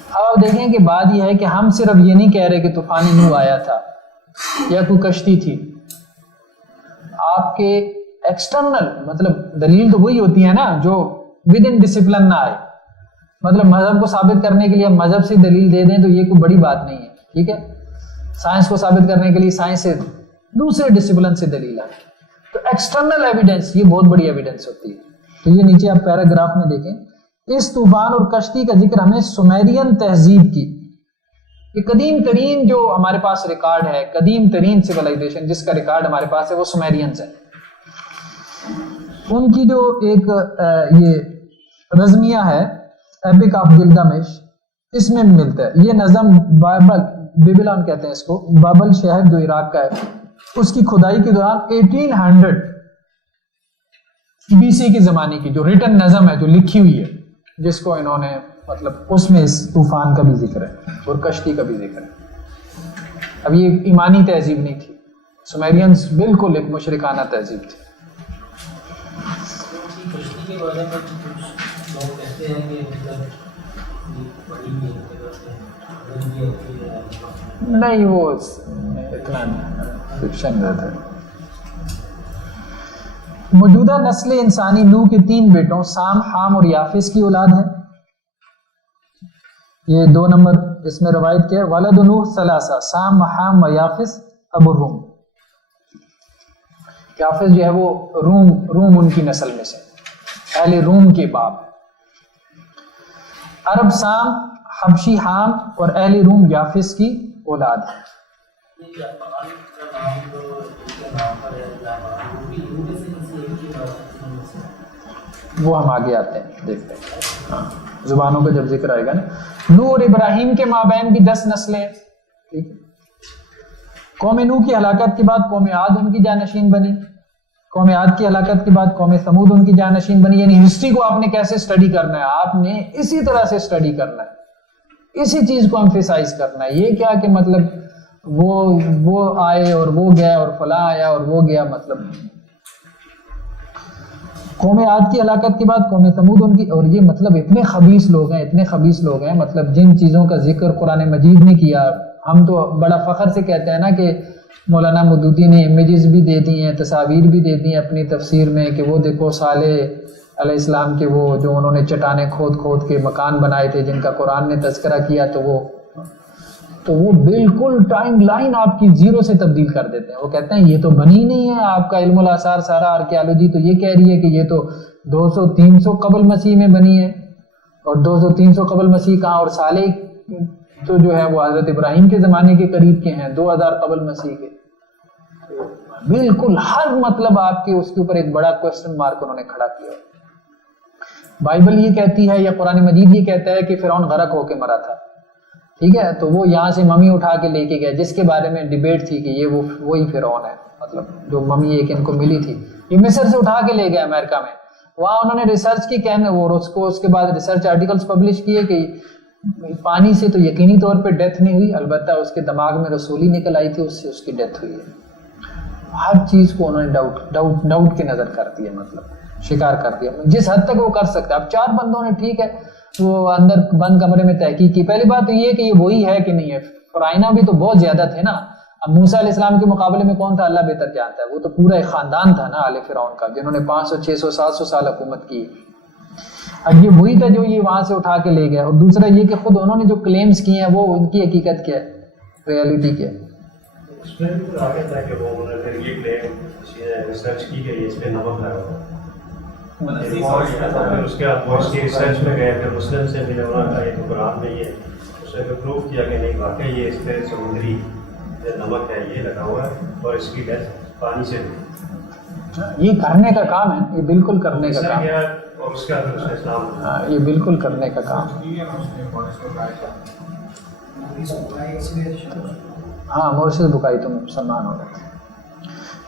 اب آپ دیکھیں کہ بات یہ ہے کہ ہم صرف یہ نہیں کہہ رہے کہ طوفان نوح آیا تھا یا کوئی کشتی تھی، آپ کے ایکسٹرنل مطلب دلیل تو وہی ہوتی ہے نا جو ود ان ڈسپلن نہ آئے، مطلب مذہب کو ثابت کرنے کے لیے ہم مذہب سے دلیل دے دیں تو یہ کوئی بڑی بات نہیں ہے، ٹھیک ہے، سائنس کو ثابت کرنے کے لیے سائنس سے دوسرے ڈسپلن سے دلیل آئے، تو ایکسٹرنل ایویڈنس یہ بہت بڑی ایویڈنس ہوتی ہے۔ تو یہ نیچے آپ پیراگراف میں دیکھیں، اس طوفان اور کشتی کا ذکر ہمیں سومیرین تہذیب کی، یہ قدیم ترین جو ہمارے پاس ریکارڈ ہے، قدیم ترین سیولائزیشن جس کا ریکارڈ ہمارے پاس ہے وہ سومیرینز ہے۔ ان کی جو ایک یہ رزمیہ ہے ایپک آف گلگامش، اس میں ملتا ہے یہ نظم بیبلون کہتے ہیں اس کو، بابل شہر جو عراق کا ہے، اس کی کھدائی کے دوران 1800 BC کے زمانے کی جو ریٹن نظم ہے جو لکھی ہوئی ہے، جس کو انہوں نے مطلب اس میں اس طوفان کا بھی ذکر ہے اور کشتی کا بھی ذکر ہے۔ اب یہ ایمانی تہذیب نہیں تھی، سومیرینز بالکل ایک مشرکانہ تہذیب تھی۔ کشتی کے بارے میں کچھ لوگ کہتے ہیں کہ نہیں وہ اتنا فکشن رہتا ہے۔ موجودہ نسل انسانی نوح کے 3 بیٹوں سام، حام اور یافس کی اولاد ہے۔ یہ 2 نمبر اس میں روایت کیا ہے، ولد نوح ثلاثہ، سام و حام و یافس ابو الروم۔ یافس جو ہے وہ روم ان کی نسل میں سے، اہل روم کے باپ۔ عرب سام، حبشی حام اور اہل روم یافس کی اولاد ہے۔ وہ ہم آگے آتے ہیں دیکھتے ہیں، ہاں زبانوں کا جب ذکر آئے گا نا۔ نوح اور ابراہیم کے مابین بھی 10 نسلیں، ٹھیک ہے۔ قوم نوح کی ہلاکت کے بعد قوم عاد ان کی جانشین بنی، قوم عاد کی ہلاکت کے بعد قوم سمود ان کی جانشین بنی۔ یعنی ہسٹری کو آپ نے کیسے اسٹڈی کرنا ہے، آپ نے اسی طرح سے اسٹڈی کرنا ہے، اسی چیز کو ایمفیسائز کرنا ہے۔ یہ کیا کہ مطلب وہ آئے اور وہ گیا اور فلاں آیا اور وہ گیا، مطلب قوم عاد کی ہلاکت کے بعد قوم سمود ان کی، اور یہ مطلب اتنے خبیث لوگ ہیں، اتنے خبیث لوگ ہیں، مطلب جن چیزوں کا ذکر قرآن مجید نے کیا، ہم تو بڑا فخر سے کہتے ہیں نا کہ مولانا مودودی نے امیجز بھی دے دی ہیں، تصاویر بھی دے دی ہیں اپنی تفسیر میں کہ وہ دیکھو صالح علیہ السلام کے وہ جو انہوں نے چٹانیں کھود کے مکان بنائے تھے جن کا قرآن نے تذکرہ کیا، تو وہ بالکل ٹائم لائن آپ کی 0 سے تبدیل کر دیتے ہیں۔ وہ کہتے ہیں یہ تو بنی نہیں ہے، آپ کا علم الاثار سارا آرکیالوجی تو یہ کہہ رہی ہے کہ یہ تو 200-300 قبل مسیح میں بنی ہے، اور 200-300 قبل مسیح کہاں، اور صالح تو جو ہے وہ حضرت ابراہیم کے زمانے کے قریب کے ہیں، 2000 قبل مسیح کے۔ بالکل ہر مطلب آپ کے اس کے اوپر ایک بڑا کوسچن مارک انہوں نے کھڑا کیا۔ بائبل یہ کہتی ہے یا قرآن مجید یہ کہتا ہے کہ فرعون غرق ہو کے مرا تھا، ٹھیک ہے، تو وہ یہاں سے ممی اٹھا کے لے کے گئے، جس کے بارے میں ڈیبیٹ تھی کہ یہ وہی فرعون ہے، مطلب جو ممی ایک ان کو ملی تھی، یہ مصر سے اٹھا کے لے گئے امریکہ میں۔ وہاں انہوں نے ریسرچ کی، کہنے وہ اس کے بعد ریسرچ آرٹیکلز پبلش کیے کہ پانی سے تو یقینی طور پہ ڈیتھ نہیں ہوئی، البتہ اس کے دماغ میں رسولی نکل آئی تھی، اس سے اس کی ڈیتھ ہوئی ہے۔ ہر چیز کو انہوں نے ڈاؤٹ کی نظر کر دیا، مطلب شکار کر دیا جس حد تک وہ کر سکتا ہے۔ اب 4 بندوں نے ٹھیک ہے وہ اندر بند کمرے میں تحقیق کی، پہلی بات تو یہ کہ یہ وہی ہے کہ نہیں ہے، فرائنا بھی تو بہت زیادہ تھے نا، اب موسیٰ علیہ السلام کے مقابلے میں کون تھا؟ اللہ بہتر جانتا ہے. وہ تو پورا ایک خاندان تھا نا آل فرعون کا، جنہوں نے 500 600 700 سال حکومت کی. اب یہ وہی تھا جو یہ وہاں سے اٹھا کے لے گئے. اور دوسرا یہ کہ خود انہوں نے جو کلیمز کیے ہیں وہ ان کی حقیقت کیا ہے، ریئلٹی کیا ہے. اس میں بھی آگے تھا کہ وہ انہوں نے یہ کلیم ریسرچ کی گئی اس پہ نمک لگا ہوا. پھر اس کے بعد وہ اس کی ریسرچ میں گئے، پھر مسلم سے ملے، انہوں نے کہا یہ تو قرآن میں یہ اس نے پروو کیا کہ نہیں واقعی یہ اس پہ سمندری نمک ہے یہ لگا ہوا ہے اور اس کی ڈیتھ پانی سے ہوئی. یہ کرنے کا کام ہے، یہ بالکل کرنے کا کام ہے. اور اس کے بعد اس نے اسلام یہ بالکل کرنے کا کام ہے. ہاں مورشد بکائی تم مسلمان ہو گئے تھے.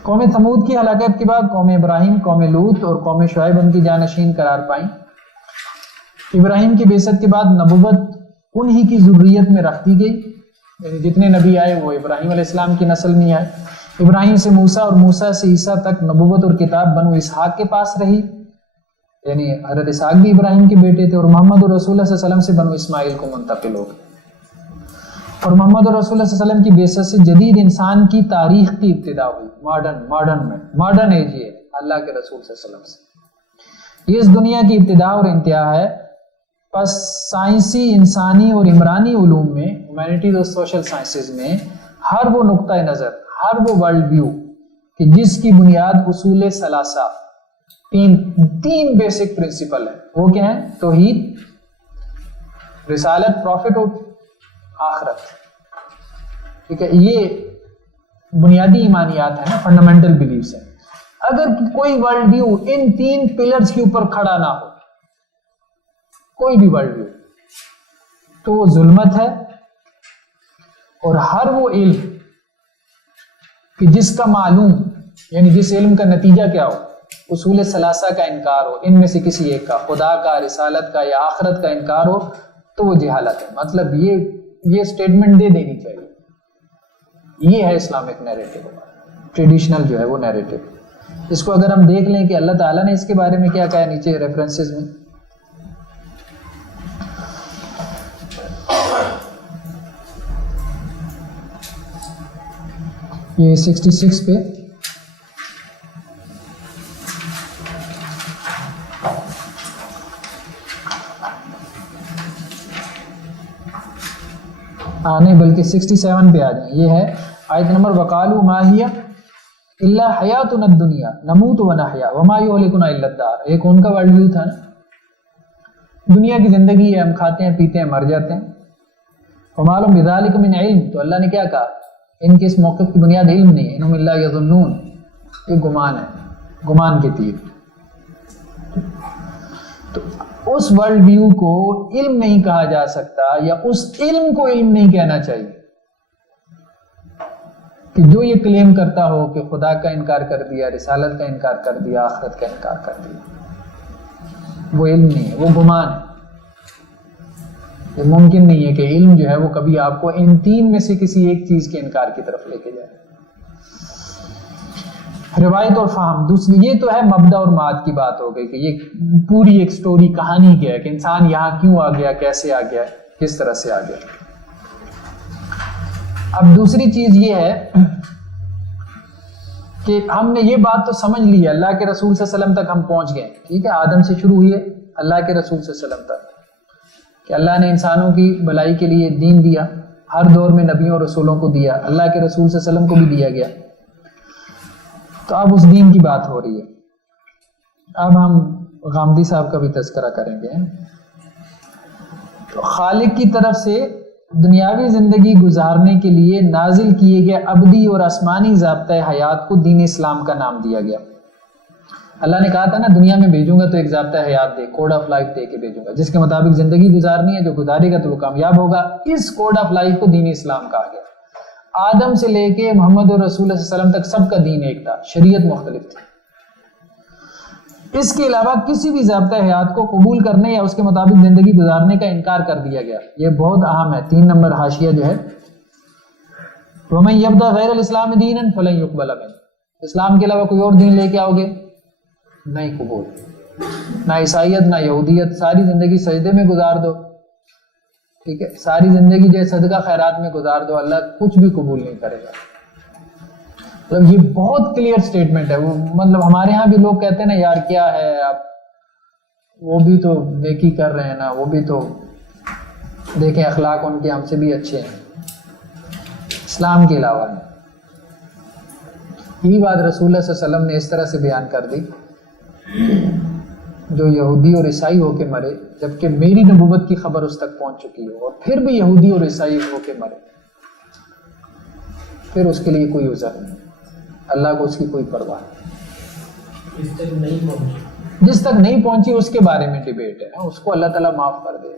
قوم ثمود کی ہلاکت کے بعد قوم ابراہیم، قوم لوط اور قوم شعیب ان کی جانشین قرار پائیں. ابراہیم کی بعثت کے بعد نبوت انہی کی ذریت میں رکھ دی گئی، یعنی جتنے نبی آئے وہ ابراہیم علیہ السلام کی نسل میں آئے. ابراہیم سے موسیٰ اور موسیٰ سے عیسیٰ تک نبوت اور کتاب بنو اسحاق کے پاس رہی، یعنی حضرت اسحاق بھی ابراہیم کے بیٹے تھے. اور محمد اور رسول اللہ صلی اللہ علیہ وسلم سے بنو اسماعیل کو منتقل ہو گئے. اور محمد اور رسول اللہ صلی اللہ علیہ وسلم کی بعثت سے جدید انسان کی تاریخ کی ابتدا ہوئی. ماڈرن ایج یہ اللہ کے رسول صلی اللہ علیہ وسلم سے یہ اس دنیا کی ابتدا اور انتہا ہے. پس سائنسی، انسانی اور عمرانی علوم میں، ہیومینٹیز اور سوشل سائنسز میں ہر وہ نقطہ نظر، ہر وہ ورلڈ ویو کہ جس کی بنیاد اصول ثلاثہ، تین بیسک پرنسپل ہیں. وہ کیا ہیں؟ توحید، رسالت، پروفٹ اور آخرت. ٹھیک ہے، یہ بنیادی ایمانیات ہیں نا، فنڈامنٹل بلیفز ہیں. اگر کوئی ورلڈ ویو ان تین پلرز کے اوپر کھڑا نہ ہو، کوئی بھی ورلڈ ویو، تو وہ ظلمت ہے. اور ہر وہ علم کہ جس کا معلوم، یعنی جس علم کا نتیجہ کیا ہو، اصول ثلاثہ کا انکار ہو، ان میں سے کسی ایک کا، خدا کا، رسالت کا یا آخرت کا انکار ہو، تو وہ جہالت ہے. مطلب یہ اسٹیٹمنٹ دے دینی چاہیے. یہ ہے اسلامک نیریٹو، ٹریڈیشنل جو ہے وہ نیریٹو. اس کو اگر ہم دیکھ لیں کہ اللہ تعالیٰ نے اس کے بارے میں کیا کہا ہے نیچے ریفرنسز میں. یہ 66 پہ نہیں بلکہ 67 پہ آ جائیں. یہ ہے آیت نمبر وقالوا ما هي الا حیاتنا الدنیا نموت ونحیا وما یہلکنا الا الدار. ایک ان کا ورلڈ ویو تھا نا، دنیا کی زندگی ہے، ہم کھاتے ہیں پیتے ہیں مر جاتے ہیں. وما لهم بذلک من علم، تو اللہ نے کیا کہا، ان کے اس موقف کی بنیاد علم نہیں ہے. انہم الا یظنون، یہ گمان ہے، گمان کے تیر. تو اس ورلڈ ویو کو علم نہیں کہا جا سکتا، یا اس علم کو علم نہیں کہنا چاہیے کہ جو یہ کلیم کرتا ہو کہ خدا کا انکار کر دیا، رسالت کا انکار کر دیا، آخرت کا انکار کر دیا. وہ علم نہیں ہے، وہ گمان ہے. یہ ممکن نہیں ہے کہ علم جو ہے وہ کبھی آپ کو ان تین میں سے کسی ایک چیز کے انکار کی طرف لے کے جائے. روایت اور فہم دوسری، یہ تو ہے مبدا اور معاد کی بات ہو گئی کہ یہ پوری ایک سٹوری، کہانی کیا ہے کہ انسان یہاں کیوں آ گیا، کیسے آ گیا، کس طرح سے آ گیا. اب دوسری چیز یہ ہے کہ ہم نے یہ بات تو سمجھ لی ہے، اللہ کے رسول صلی اللہ علیہ وسلم تک ہم پہنچ گئے. ٹھیک ہے، آدم سے شروع ہوئی ہے اللہ کے رسول صلی اللہ علیہ وسلم تک، کہ اللہ نے انسانوں کی بھلائی کے لیے دین دیا، ہر دور میں نبیوں اور رسولوں کو دیا، اللہ کے رسول صلی اللہ علیہ وسلم کو بھی دیا گیا. تو اب اس دین کی بات ہو رہی ہے. اب ہم غامدی صاحب کا بھی تذکرہ کریں گے. تو خالق کی طرف سے دنیاوی زندگی گزارنے کے لیے نازل کیے گئے ابدی اور آسمانی ضابطۂ حیات کو دین اسلام کا نام دیا گیا. اللہ نے کہا تھا نا دنیا میں بھیجوں گا تو ایک ضابطۂ حیات دے، کوڈ آف لائف دے کے بھیجوں گا، جس کے مطابق زندگی گزارنی ہے. جو گزارے گا تو وہ کامیاب ہوگا. اس کوڈ آف لائف کو دین اسلام کہا گیا. آدم سے لے کے محمد اور رسول اللہ صلی اللہ علیہ وسلم تک سب کا دین ایک تھا، شریعت مختلف تھی. اس کے علاوہ کسی بھی ضابطۂ حیات کو قبول کرنے یا اس کے مطابق زندگی گزارنے کا انکار کر دیا گیا. یہ بہت اہم ہے. 3 نمبر حاشیہ جو ہے، وَمَن يَبْتَغِ غَيْرَ الْإِسْلَامِ دِينًا فَلَن يُقْبَلَ مِنْهُ. اسلام کے علاوہ کوئی اور دین لے کے آؤ گے نہیں قبول. نہ عیسائیت نہ یہودیت. ساری زندگی سجدے میں گزار دو، ٹھیک ہے، ساری زندگی جو صدقہ خیرات میں گزار دو، اللہ کچھ بھی قبول نہیں کرے گا. مطلب یہ بہت کلیئر سٹیٹمنٹ ہے. وہ مطلب ہمارے ہاں بھی لوگ کہتے ہیں نا یار کیا ہے آپ وہ بھی تو نیکی کر رہے ہیں نا, وہ بھی تو دیکھیں اخلاق ان کے ہم سے بھی اچھے ہیں. اسلام کے علاوہ نہیں. یہی بات رسول اللہ صلی اللہ علیہ وسلم نے اس طرح سے بیان کر دی, جو یہودی اور عیسائی ہو کے مرے جبکہ میری نبوت کی خبر اس تک پہنچ چکی ہو, اور پھر بھی یہودی اور عیسائی ہو کے مرے, پھر اس کے لیے کوئی عذر نہیں, اللہ کو اس کی کوئی پرواہ نہیں. اس تک نہیں پہنچی, جس تک نہیں پہنچی اس کے بارے میں ڈیبیٹ ہے, اس کو اللہ تعالیٰ معاف کر دے.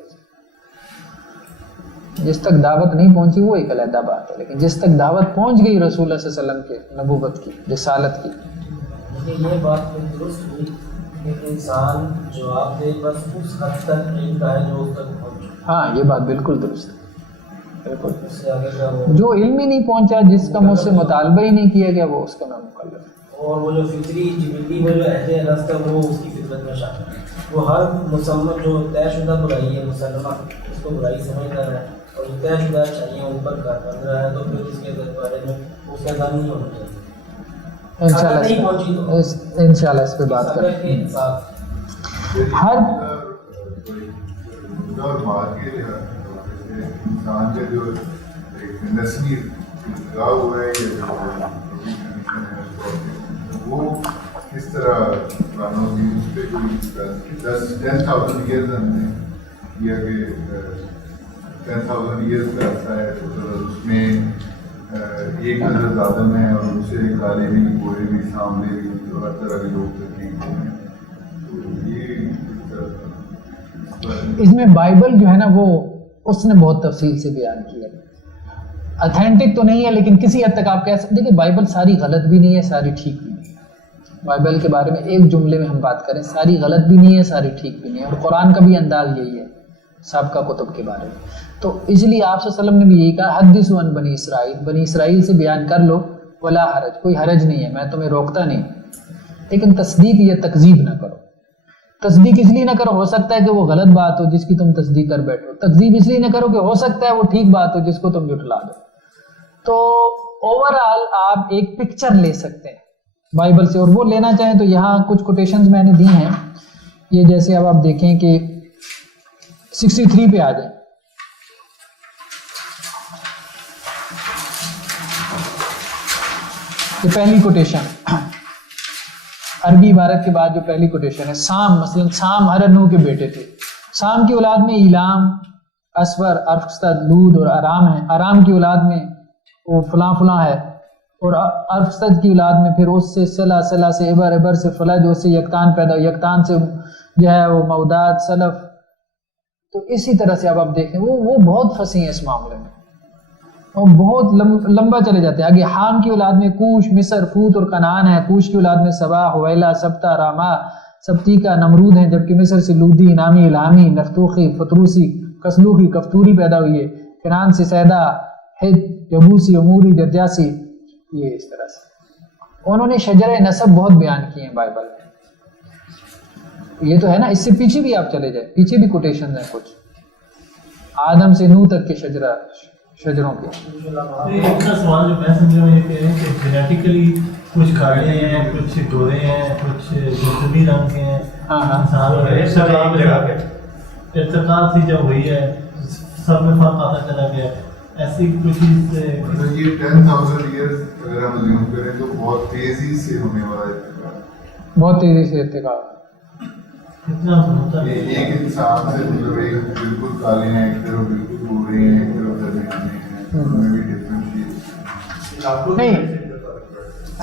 جس تک دعوت نہیں پہنچی وہ ایک علیحدہ بات ہے, لیکن جس تک دعوت پہنچ گئی رسول اللہ صلی اللہ علیہ وسلم کے نبوت کی, رسالت کی. لیکن یہ بات درست ہوئی کہ انسان جواب دے بس اس حد تک علم کا ہے جو اس تک پہنچے. ہاں یہ بات بالکل درست ہے, بالکل. اس سے آگے کا وہ جو علم ہی نہیں پہنچا, جس کا مجھ سے مطالبہ ہی نہیں کیا گیا, وہ اس کا میں مکلف. اور وہ جو فطری جبلی میں جو اہل رست ہے وہ اس کی فطرت میں شامل ہے. وہ ہر مسمت جو طے شدہ برائی ہے مسلمہ اس کو برائی سمجھتا ہے, اور طے شدہ اچھائیاں ان پر کار بن رہا ہے, تو پھر اس کے بارے میں اس کا دم نہیں ہونا چاہیے. انشاءاللہ اس پہ بات کریں. ہر انسان کا جو ایک نسلی لگاؤ ہوا ہے وہ کس طرح قرآنوں کی اس پہ کوئی 10,000 ایئرز ہم نے کیا کہ 10,000 ایئرز کا عرصہ ہے, تو اس میں ایک حضرت آدم ہے اور ان سے کالے بھی گورے بھی سامنے بھی اور ہر طرح کے لوگ تکلیف ہوئے ہیں. تو یہ اس میں بائبل جو ہے نا وہ اس نے بہت تفصیل سے بیان کیا. اتھینٹک تو نہیں ہے لیکن کسی حد تک آپ کہہ سکتے کہ بائبل ساری غلط بھی نہیں ہے, ساری ٹھیک بھی نہیں ہے. بائبل کے بارے میں ایک جملے میں ہم بات کریں, ساری غلط بھی نہیں ہے, ساری ٹھیک بھی نہیں ہے. اور قرآن کا بھی انداز یہی ہے سابقہ کتب کے بارے میں. تو اس لیے آپ صلی اللہ علیہ وسلم نے بھی یہی کہا حدثوا عن بنی اسرائیل, بنی اسرائیل سے بیان کر لو, ولا حرج, کوئی حرج نہیں ہے, میں تمہیں روکتا نہیں, لیکن تصدیق یا تکذیب نہ کرو. تصدیق اس لیے نہ کرو ہو سکتا ہے کہ وہ غلط بات ہو جس کی تم تصدیق کر بیٹھو, تکذیب اس لیے نہ کرو کہ ہو سکتا ہے وہ ٹھیک بات ہو جس کو تم جھٹلا دو. تو اوورآل آپ ایک پکچر لے سکتے ہیں بائبل سے, اور وہ لینا چاہیں تو یہاں کچھ کوٹیشنز میں نے دی ہیں. یہ جیسے اب آپ دیکھیں کہ 63 پہ آ جائیں. یہ پہلی کوٹیشن عربی عبارت کے بعد جو پہلی کوٹیشن ہے, سام, مثلا سام ہرنو کے بیٹے تھے. سام کی اولاد میں ایلام, اسور, ارفستد, لود اور ارام ہیں. ارام کی اولاد میں وہ فلاں فلاں ہے, اور ارفستد کی اولاد میں پھر اس سے سلا, سلا سے عبر, عبر سے فلج, اس سے یکتان پیدا, یکتان سے جو ہے وہ موداد, سلف. تو اسی طرح سے اب آپ دیکھیں وہ بہت پھنسی ہیں اس معاملے میں, اور بہت لمبا چلے جاتے ہیں. آگے حام کی اولاد میں کوش, مصر, فوت اور کنعان ہے. کوش کی اولاد میں سبا, حویلا, سبتا, راما, سبتیکا, نمرود ہیں. جبکہ مصر سے لودی, انامی, الہامی, نفتوخی, فتروسی, کسلوخی, کفتوری پیدا ہوئی ہے. کنعان سے سیدا, حد, یبوسی, اموری, جرجاسی. یہ اس طرح سے انہوں نے شجرہ نسب بہت بیان کیے ہیں بائبل میں. یہ تو ہے نا, اس سے پیچھے بھی آپ چلے جائیں, پیچھے بھی کوٹیشنز ہیں کچھ, آدم سے نوح تک کے شجروں کے. ایک کا سوال جو میں سمجھ رہا ہوں یہ کہہ رہے ہیں کہ جینیٹیکلی کچھ کالے ہیں, کچھ گورے ہیں, کچھ گلابی رنگ کے ہیں. ارتقاء سے جب ہوئی ہے سب میں فرق آتا چلا گیا, ایسی کچھ چیز سے یہ 10,000 ایئرز اگر ہم زیوم کریں تو بہت تیزی سے ہونے والا ارتقاء, بہت تیزی سے ارتقاء. کتنا ہوتا ہے ایک انسان سے مطلب ایک بالکل کالے ہیں, ایک طرف بالکل گورے ہیں, ایک طرف درمیان ہیں, ان میں بھی ڈفرینشیٹ نہیں.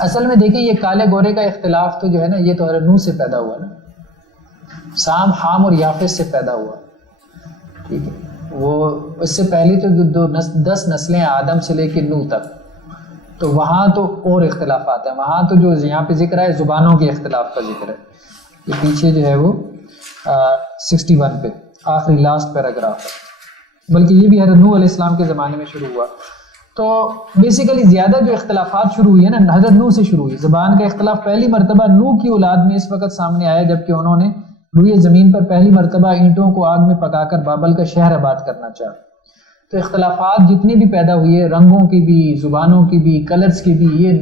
اصل میں دیکھیں یہ کالے گورے کا اختلاف تو جو ہے نا یہ تو نوح سے پیدا ہوا نا, سام, حام اور یافس سے پیدا ہوا. ٹھیک ہے, وہ اس سے پہلی تو 10 نسلیں آدم سے لے کے نوح تک, تو وہاں تو اور اختلافات ہیں. وہاں تو جو یہاں پہ ذکر ہے زبانوں کے اختلاف کا ذکر ہے. یہ پیچھے جو ہے وہ 61 پہ آخری لاسٹ پیراگراف ہے, بلکہ یہ بھی حضرت نوح علیہ السلام کے زمانے میں شروع ہوا. تو بیسیکلی زیادہ جو اختلافات شروع ہوئی ہے نا حضرت نوح سے شروع ہوئی. زبان کا اختلاف پہلی مرتبہ نوح کی اولاد میں اس وقت سامنے آیا جبکہ انہوں نے روئے زمین پر پہلی مرتبہ اینٹوں کو آگ میں پکا کر بابل کا شہر آباد کرنا چاہا. تو اختلافات جتنی بھی پیدا ہوئی ہے, رنگوں کی بھی, زبانوں کی بھی, کلرز کی بھی, یہ